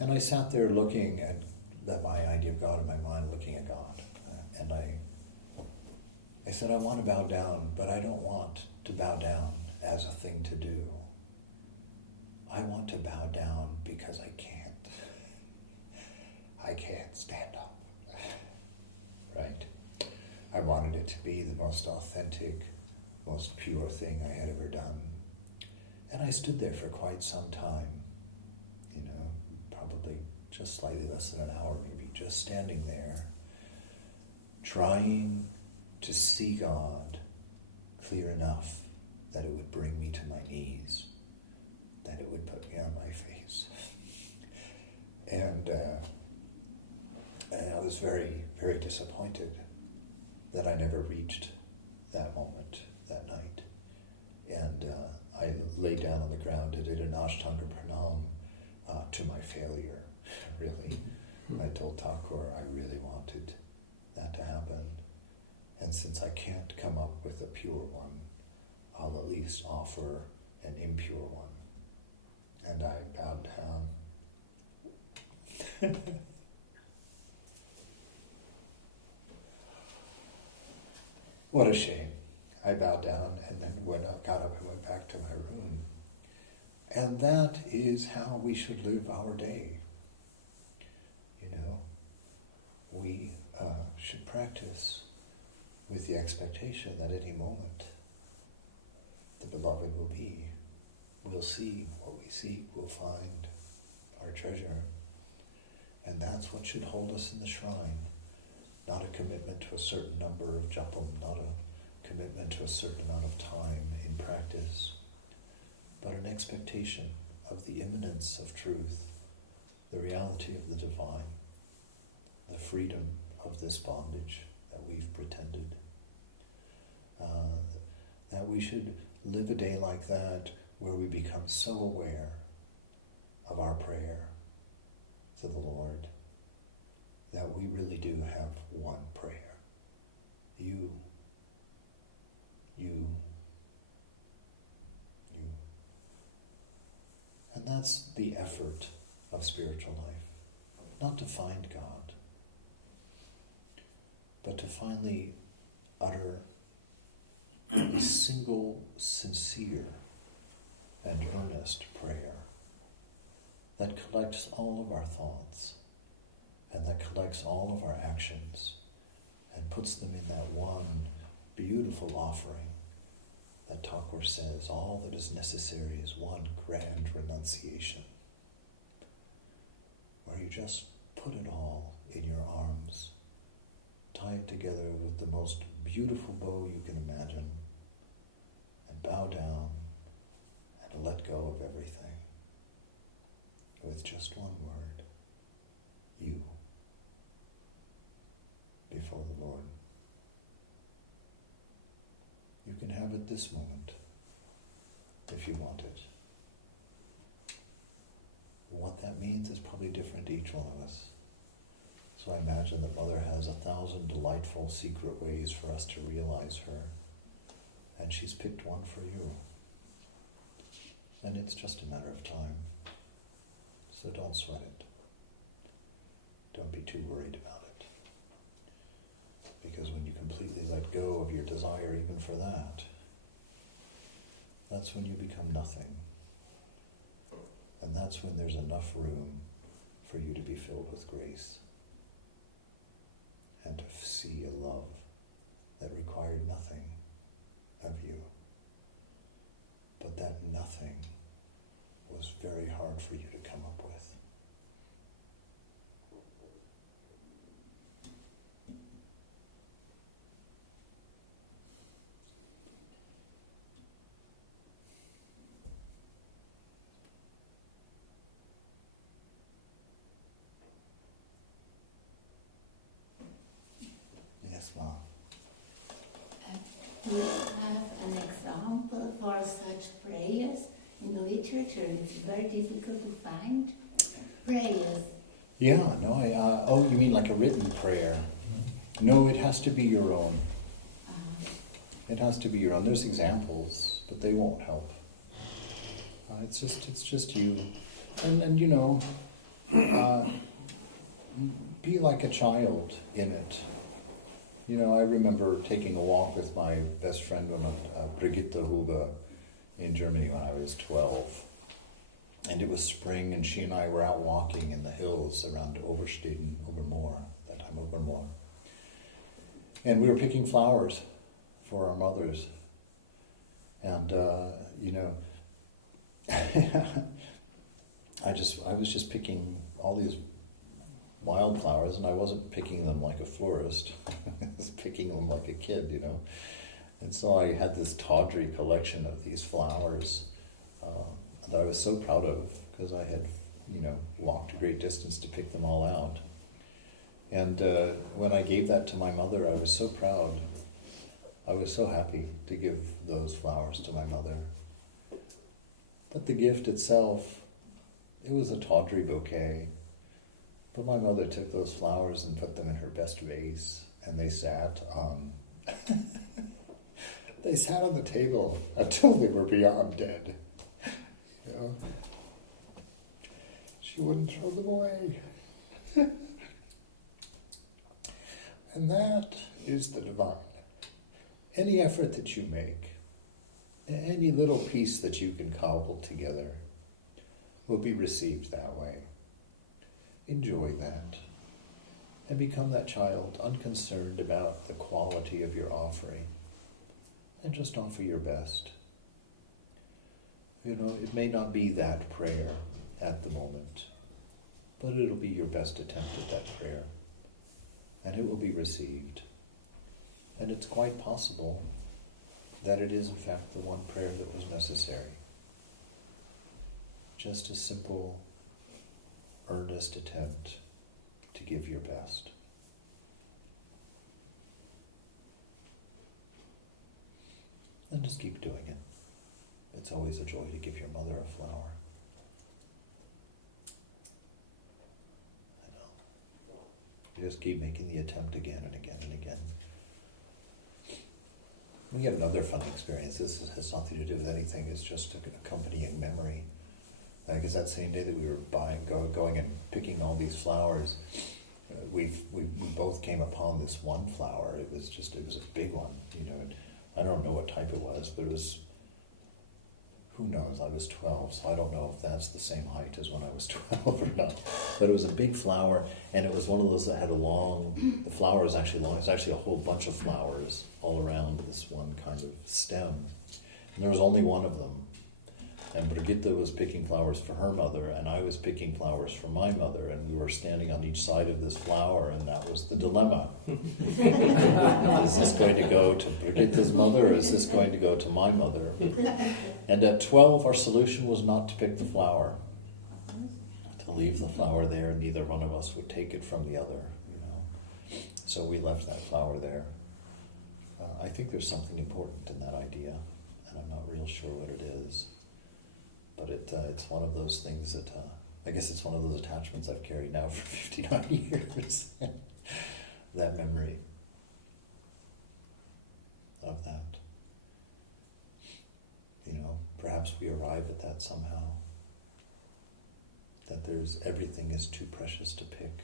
And I sat there looking at my idea of God in my mind, looking at God. And I said, I want to bow down, but I don't want to bow down as a thing to do. I want to bow down because I can't. I can't stand up. Right? I wanted it to be the most authentic, most pure thing I had ever done. And I stood there for quite some time, you know, probably just slightly less than an hour maybe, just standing there, trying to see God clear enough that it would bring me to my knees, that it would put me on my face. And I was very, very disappointed that I never reached that moment that night. And I lay down on the ground and did an Ashtanga Pranam to my failure, really. I told Thakur I really wanted that to happen. And since I can't come up with a pure one, I'll at least offer an impure one. And I bowed down. What a shame. I bowed down and then got up and went back to my room. And that is how we should live our day. You know, we should practice with the expectation that any moment the beloved will be. We'll see what we seek, we'll find our treasure. And that's what should hold us in the shrine. Not a commitment to a certain number of japam, not a commitment to a certain amount of time in practice, but an expectation of the immanence of truth, the reality of the divine, the freedom of this bondage that we've pretended. That we should live a day like that where we become so aware of our prayer to the Lord that we really do have one prayer. You. And that's the effort of spiritual life. Not to find God, but to finally utter a single, sincere, and earnest prayer that collects all of our thoughts and that collects all of our actions and puts them in that one beautiful offering that Thakur says, all that is necessary is one grand renunciation, where you just put it all in your arms, tie it together with the most beautiful bow you can imagine, and bow down and let go of everything with just one word, you, before the Lord. You can have it this moment, if you want it. What that means is probably different to each one of us. So I imagine that Mother has 1,000 delightful secret ways for us to realize her, and she's picked one for you. And it's just a matter of time. So don't sweat it. Don't be too worried about it. Because when you completely let go of your desire even for that, that's when you become nothing. And that's when there's enough room for you to be filled with grace and to see a love that required nothing of you. But that nothing was very hard for you to come up with. Yes, Mom. Do you have an example for such prayers in the literature? It's very difficult to find prayers. Yeah, no, oh, you mean like a written prayer? No, it has to be your own. It has to be your own. There's examples, but they won't help. It's just you. And you know, be like a child in it. You know, I remember taking a walk with my best friend, Brigitte Huber, in Germany when I was 12. And it was spring, and she and I were out walking in the hills around Obermoor, that time Obermoor. And we were picking flowers for our mothers. And, you know, I was just picking all these wildflowers, and I wasn't picking them like a florist. I was picking them like a kid, you know. And so I had this tawdry collection of these flowers that I was so proud of, because I had, you know, walked a great distance to pick them all out. And when I gave that to my mother, I was so proud. I was so happy to give those flowers to my mother. But the gift itself, it was a tawdry bouquet. But my mother took those flowers and put them in her best vase, and they sat on They sat on the table until they were beyond dead. You know? She wouldn't throw them away. And that is the divine. Any effort that you make, any little piece that you can cobble together will be received that way. Enjoy that. And become that child, unconcerned about the quality of your offering. And just offer your best. You know, it may not be that prayer at the moment, but it'll be your best attempt at that prayer. And it will be received. And it's quite possible that it is in fact the one prayer that was necessary. Just a simple, earnest attempt to give your best. And just keep doing it. It's always a joy to give your mother a flower. I know. You just keep making the attempt again and again and again. We had another funny experience. This has nothing to do with anything. It's just an accompanying memory. Because that same day that we were going and picking all these flowers, we both came upon this one flower. It was a big one, you know. I don't know what type it was, but it was, who knows, I was 12, so I don't know if that's the same height as when I was 12 or not. But it was a big flower, and it was one of those that had the flower was actually long. It was actually a whole bunch of flowers all around this one kind of stem. And there was only one of them. And Brigitte was picking flowers for her mother, and I was picking flowers for my mother, and we were standing on each side of this flower, and that was the dilemma. Is this going to go to Brigitte's mother, or is this going to go to my mother? And at 12, our solution was not to pick the flower, to leave the flower there, and neither one of us would take it from the other, you know. So we left that flower there. I think there's something important in that idea, and I'm not real sure what it is. But it's one of those things that, I guess it's one of those attachments I've carried now for 59 years. That memory of that. You know, perhaps we arrive at that somehow. That everything is too precious to pick.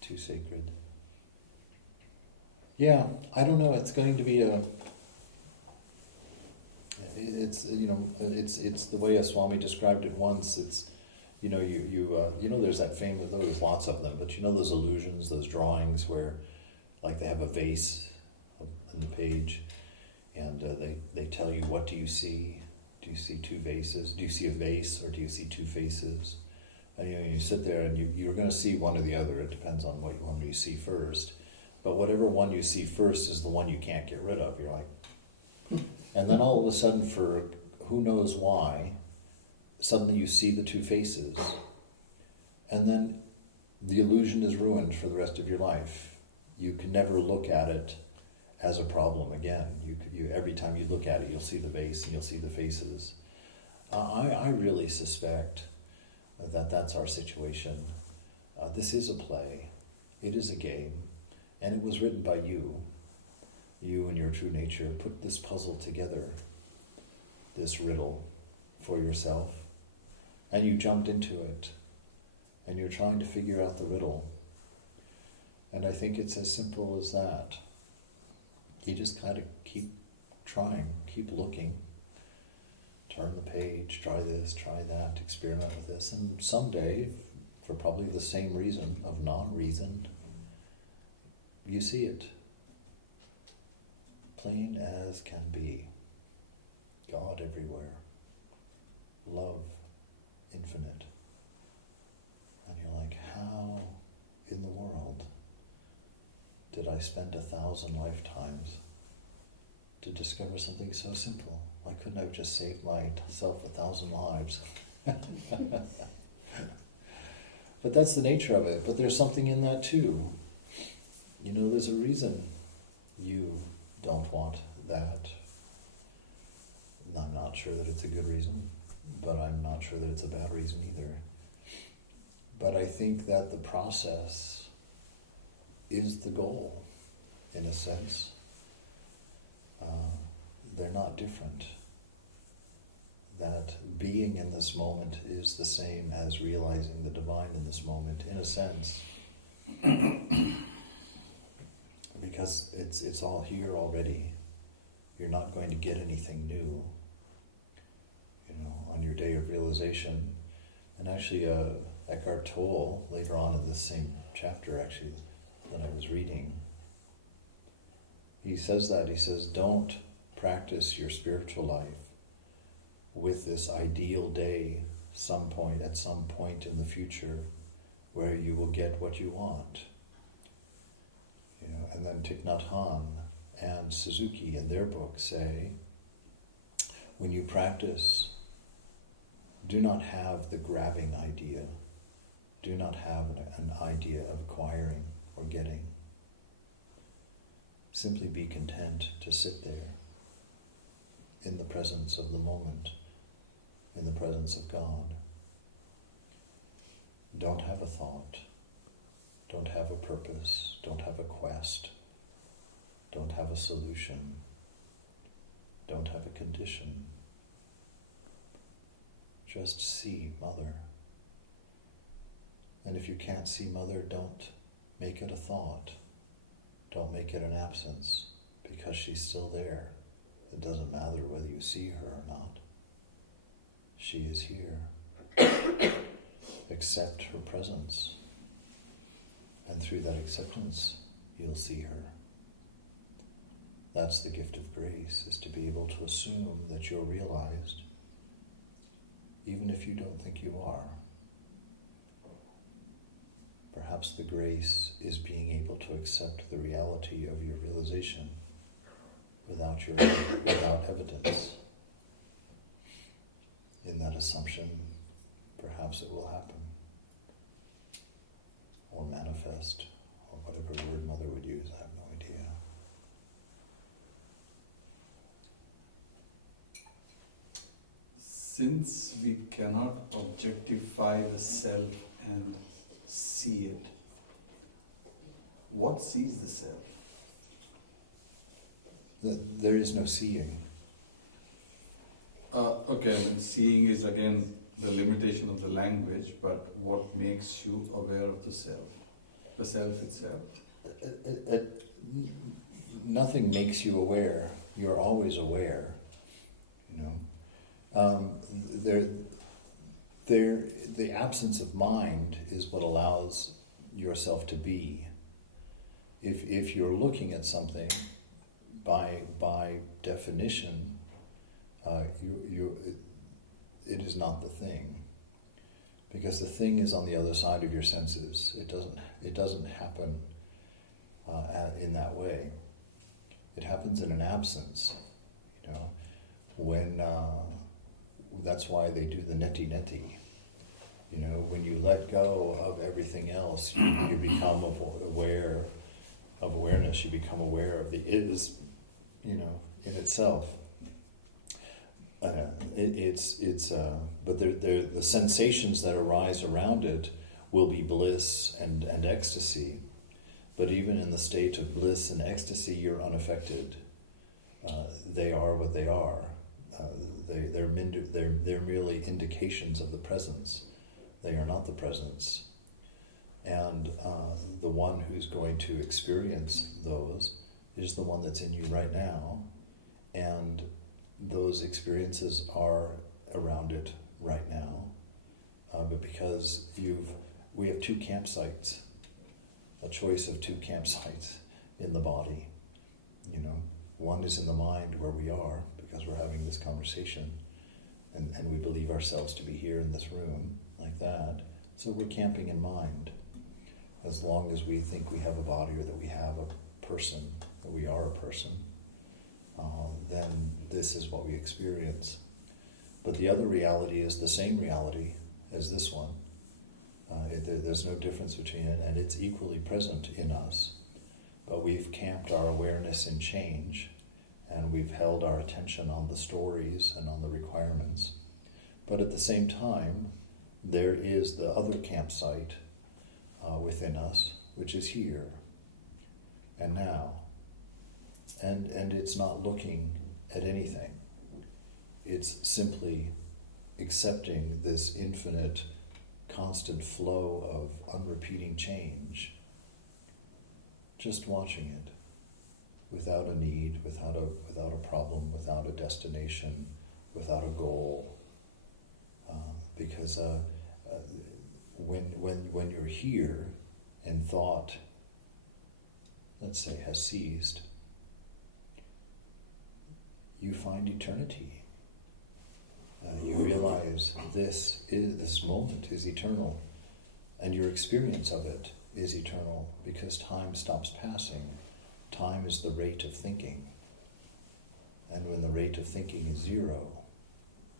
Too sacred. Yeah, I don't know. It's going to be it's the way a Swami described it once. It's, you know, there's that famous. There's lots of them, but you know those illusions, those drawings where, like, they have a vase on the page, and they tell you, what do you see? Do you see two vases? Do you see a vase, or do you see two faces? And you sit there, and you're going to see one or the other. It depends on what one you see first. But whatever one you see first is the one you can't get rid of. You're like, and then all of a sudden, for who knows why, suddenly you see the two faces, and then the illusion is ruined for the rest of your life. You can never look at it as a problem again. You every time you look at it, you'll see the vase and you'll see the faces. I really suspect that that's our situation. This is a play. It is a game. And it was written by you. You and your true nature put this puzzle together, this riddle for yourself, and you jumped into it, and you're trying to figure out the riddle. And I think it's as simple as that. You just kind of keep trying, keep looking, turn the page, try this, try that, experiment with this, and someday, for probably the same reason of non-reason, you see it, plain as can be. God everywhere, love infinite. And you're like, how in the world did I spend 1,000 lifetimes to discover something so simple? Why couldn't I have just saved myself 1,000 lives? But that's the nature of it. But there's something in that too. You know, there's a reason you don't want that. I'm not sure that it's a good reason, but I'm not sure that it's a bad reason either. But I think that the process is the goal, in a sense. They're not different. That being in this moment is the same as realizing the divine in this moment, in a sense. Because it's all here already. You're not going to get anything new, on your day of realization. And actually, Eckhart Tolle, later on in this same chapter, actually, that I was reading, he says, don't practice your spiritual life with this ideal day at some point in the future where you will get what you want. And then Thich Nhat Hanh and Suzuki in their book say, when you practice, do not have the grabbing idea. Do not have an idea of acquiring or getting. Simply be content to sit there in the presence of the moment, in the presence of God. Don't have a thought. Don't have a purpose. Don't have a quest. Don't have a solution. Don't have a condition. Just see Mother. And if you can't see Mother, don't make it a thought. Don't make it an absence, because she's still there. It doesn't matter whether you see her or not. She is here. Accept her presence. And through that acceptance, you'll see her. That's the gift of grace, is to be able to assume that you're realized, even if you don't think you are. Perhaps the grace is being able to accept the reality of your realization without evidence. In that assumption, perhaps it will happen, or manifest, or whatever word Mother would use, I have no idea. Since we cannot objectify the self and see it, what sees the self? There is no seeing. Okay, and seeing is again the limitation of the language, but what makes you aware of the self itself? Nothing makes you aware. You're always aware. The absence of mind is what allows yourself to be. If you're looking at something, by definition, it is not the thing, because the thing is on the other side of your senses. It doesn't happen in that way. It happens in an absence. When that's why they do the neti. When you let go of everything else, you become aware of awareness. You become aware of the is, in itself. But the sensations that arise around it will be bliss and ecstasy. But even in the state of bliss and ecstasy, you're unaffected. They are what they are. They're merely indications of the presence. They are not the presence. And the one who's going to experience those is the one that's in you right now. And those experiences are around it right now. But because we have two campsites, a choice of two campsites in the body. One is in the mind where we are, because we're having this conversation, and we believe ourselves to be here in this room, like that. So we're camping in mind. As long as we think we have a body, or that we have a person, that we are a person, then this is what we experience. But the other reality is the same reality as this one. There's no difference between it, and it's equally present in us. But we've camped our awareness in change, and we've held our attention on the stories and on the requirements. But at the same time, there is the other campsite within us, which is here. and now. And it's not looking at anything. It's simply accepting this infinite, constant flow of unrepeating change. Just watching it, without a need, without a problem, without a destination, without a goal. Because when you're here and thought, let's say, has ceased, you find eternity. You realize this moment is eternal, and your experience of it is eternal because time stops passing. Time is the rate of thinking. And when the rate of thinking is zero,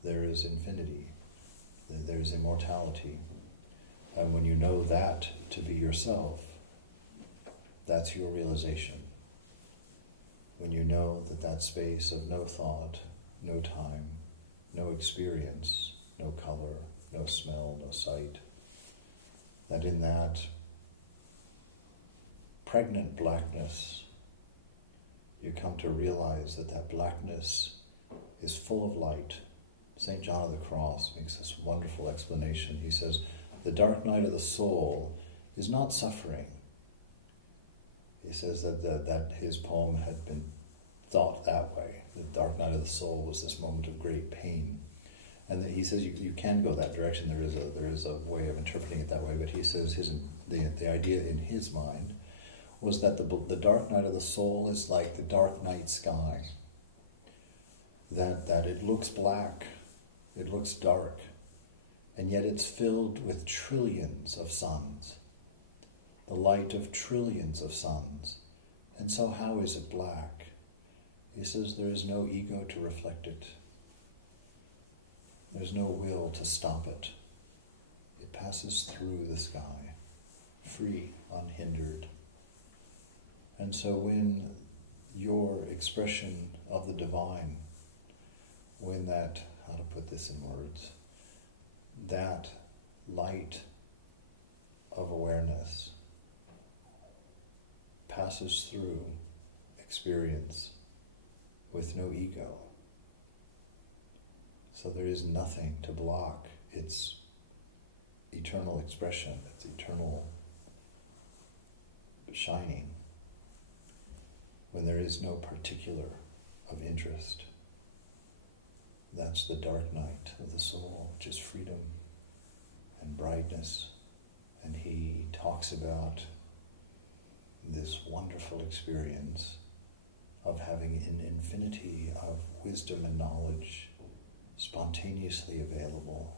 there is infinity. There's immortality. And when you know that to be yourself, that's your realization. When you know that space of no thought, no time, no experience, no color, no smell, no sight, that in that pregnant blackness, you come to realize that blackness is full of light. St. John of the Cross makes this wonderful explanation. He says, the dark night of the soul is not suffering. He says that his poem had been thought that way. The dark night of the soul was this moment of great pain. And he says you can go that direction. There is a way of interpreting it that way, but he says the idea in his mind was that the dark night of the soul is like the dark night sky. That it looks black, it looks dark, and yet it's filled with trillions of suns, the light of trillions of suns. And so how is it black? He says there is no ego to reflect it. There's no will to stop it. It passes through the sky, free, unhindered. And so when your expression of the divine, when that, how to put this in words, that light of awareness passes through experience with no ego. So there is nothing to block its eternal expression, its eternal shining, when there is no particular of interest. That's the dark night of the soul, which is freedom and brightness. And he talks about this wonderful experience of having an infinity of wisdom and knowledge spontaneously available,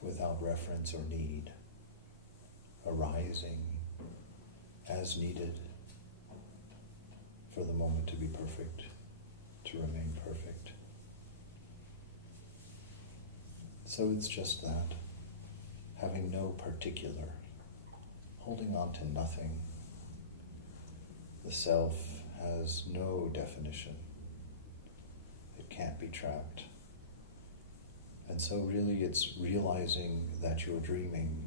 without reference or need, arising as needed for the moment to be perfect, to remain perfect. So it's just that, having no particular, holding on to nothing. The self has no definition. It can't be trapped. And so really it's realizing that you're dreaming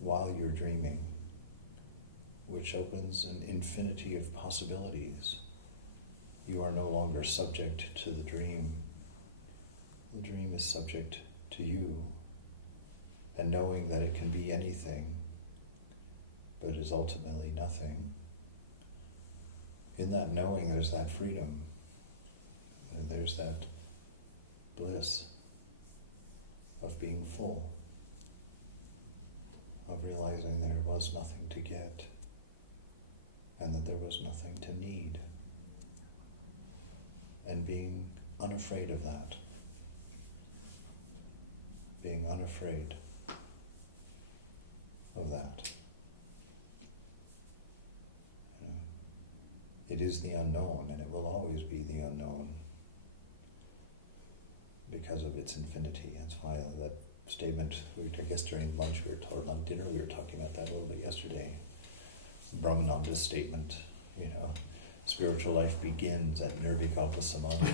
while you're dreaming, which opens an infinity of possibilities. You are no longer subject to the dream. The dream is subject to you, and knowing that it can be anything, but is ultimately nothing. In that knowing, there's that freedom, and there's that bliss of being full, of realizing there was nothing to get, and that there was nothing to need, and being unafraid of that, being unafraid of that. It is the unknown, and it will always be the unknown because of its infinity. That's why that statement, I guess during lunch or dinner we were talking about that a little bit yesterday. Brahmananda's statement, spiritual life begins at nirvikalpa samadhi.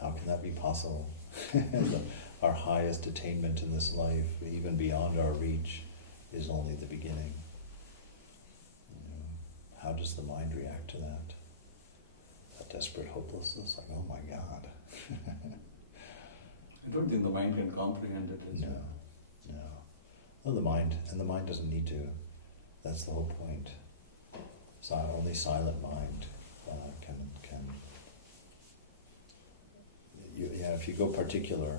How can that be possible? Our highest attainment in this life, even beyond our reach, is only the beginning. how does the mind react to that? A desperate hopelessness, like, oh my God. I don't think the mind can comprehend it. No. Well, the mind doesn't need to. That's the whole point. Only silent mind can. If you go particular,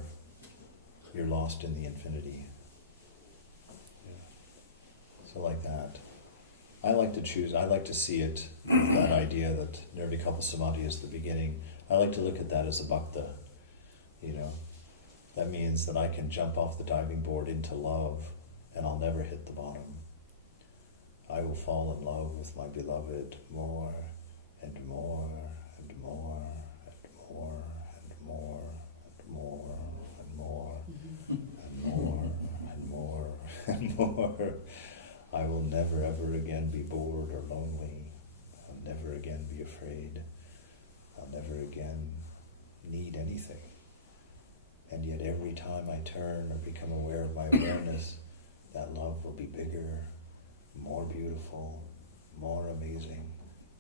you're lost in the infinity. So like that. I like to see it with that idea that Nirvikalpa Samadhi is the beginning. I like to look at that as a bhakta, That means that I can jump off the diving board into love and I'll never hit the bottom. I will fall in love with my beloved more and more and more and more and more and more and more and more and more and more. I will never ever again be bored or lonely. I'll never again be afraid. I'll never again need anything. And yet every time I turn or become aware of my awareness, that love will be bigger, more beautiful, more amazing,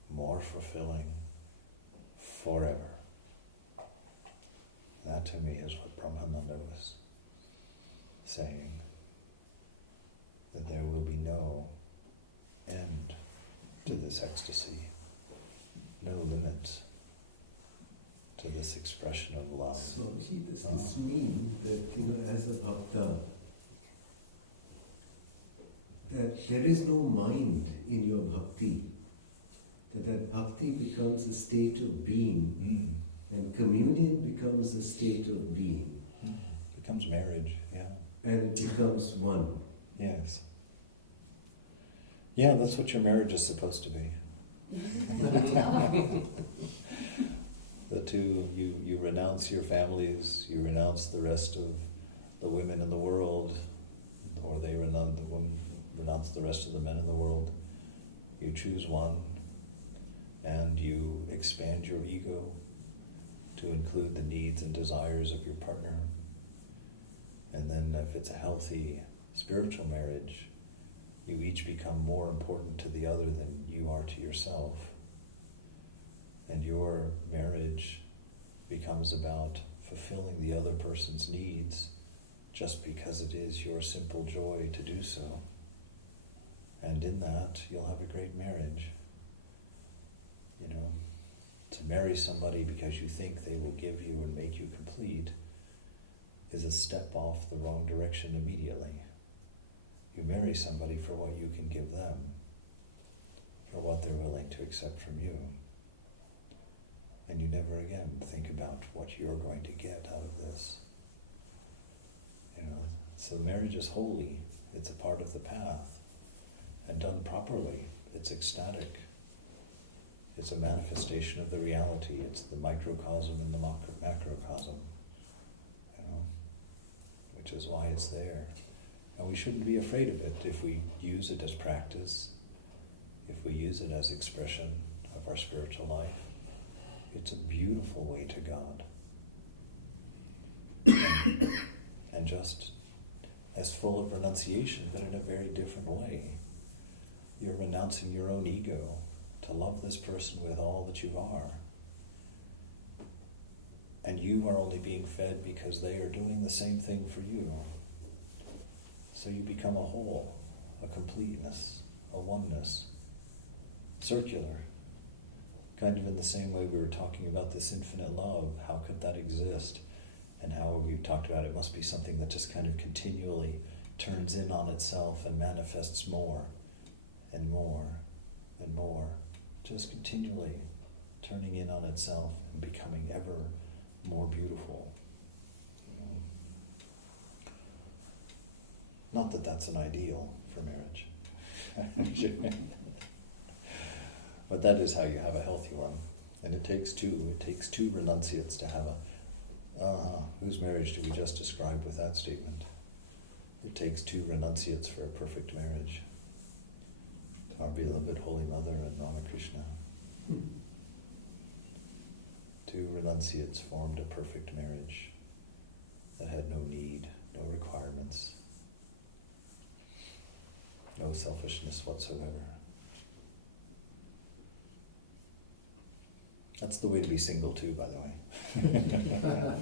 more fulfilling, forever. That to me is what Brahmananda was saying, that there will be no end to this ecstasy, no limits to this expression of love. So, does this mean that, as a bhakta, that there is no mind in your bhakti, that bhakti becomes a state of being, and communion becomes a state of being. Becomes marriage, yeah. And it becomes one. Yes. Yeah, that's what your marriage is supposed to be. The two, you renounce your families, you renounce the rest of the women in the world, or they renounce the rest of the men in the world. You choose one, and you expand your ego to include the needs and desires of your partner. And then if it's a healthy spiritual marriage, you each become more important to the other than you are to yourself. And your marriage becomes about fulfilling the other person's needs just because it is your simple joy to do so. And in that, you'll have a great marriage. To marry somebody because you think they will give you and make you complete is a step off the wrong direction immediately. You marry somebody for what you can give them, for what they're willing to accept from you. And you never again think about what you're going to get out of this. So marriage is holy. It's a part of the path. And done properly, it's ecstatic. It's a manifestation of the reality. It's the microcosm and the macrocosm, which is why it's there. And we shouldn't be afraid of it if we use it as practice, if we use it as expression of our spiritual life. It's a beautiful way to God. And just as full of renunciation, but in a very different way. You're renouncing your own ego to love this person with all that you are. And you are only being fed because they are doing the same thing for you. So you become a whole, a completeness, a oneness, circular. Kind of in the same way we were talking about this infinite love, how could that exist? And how we've talked about it must be something that just kind of continually turns in on itself and manifests more and more and more, just continually turning in on itself and becoming ever more beautiful. Not that that's an ideal for marriage. But that is how you have a healthy one. And it takes two renunciates to have whose marriage do we just describe with that statement? It takes two renunciates for a perfect marriage. Our beloved Holy Mother and Ramakrishna. Two renunciates formed a perfect marriage that had no need, no requirements, no selfishness whatsoever. That's the way to be single too, by the way.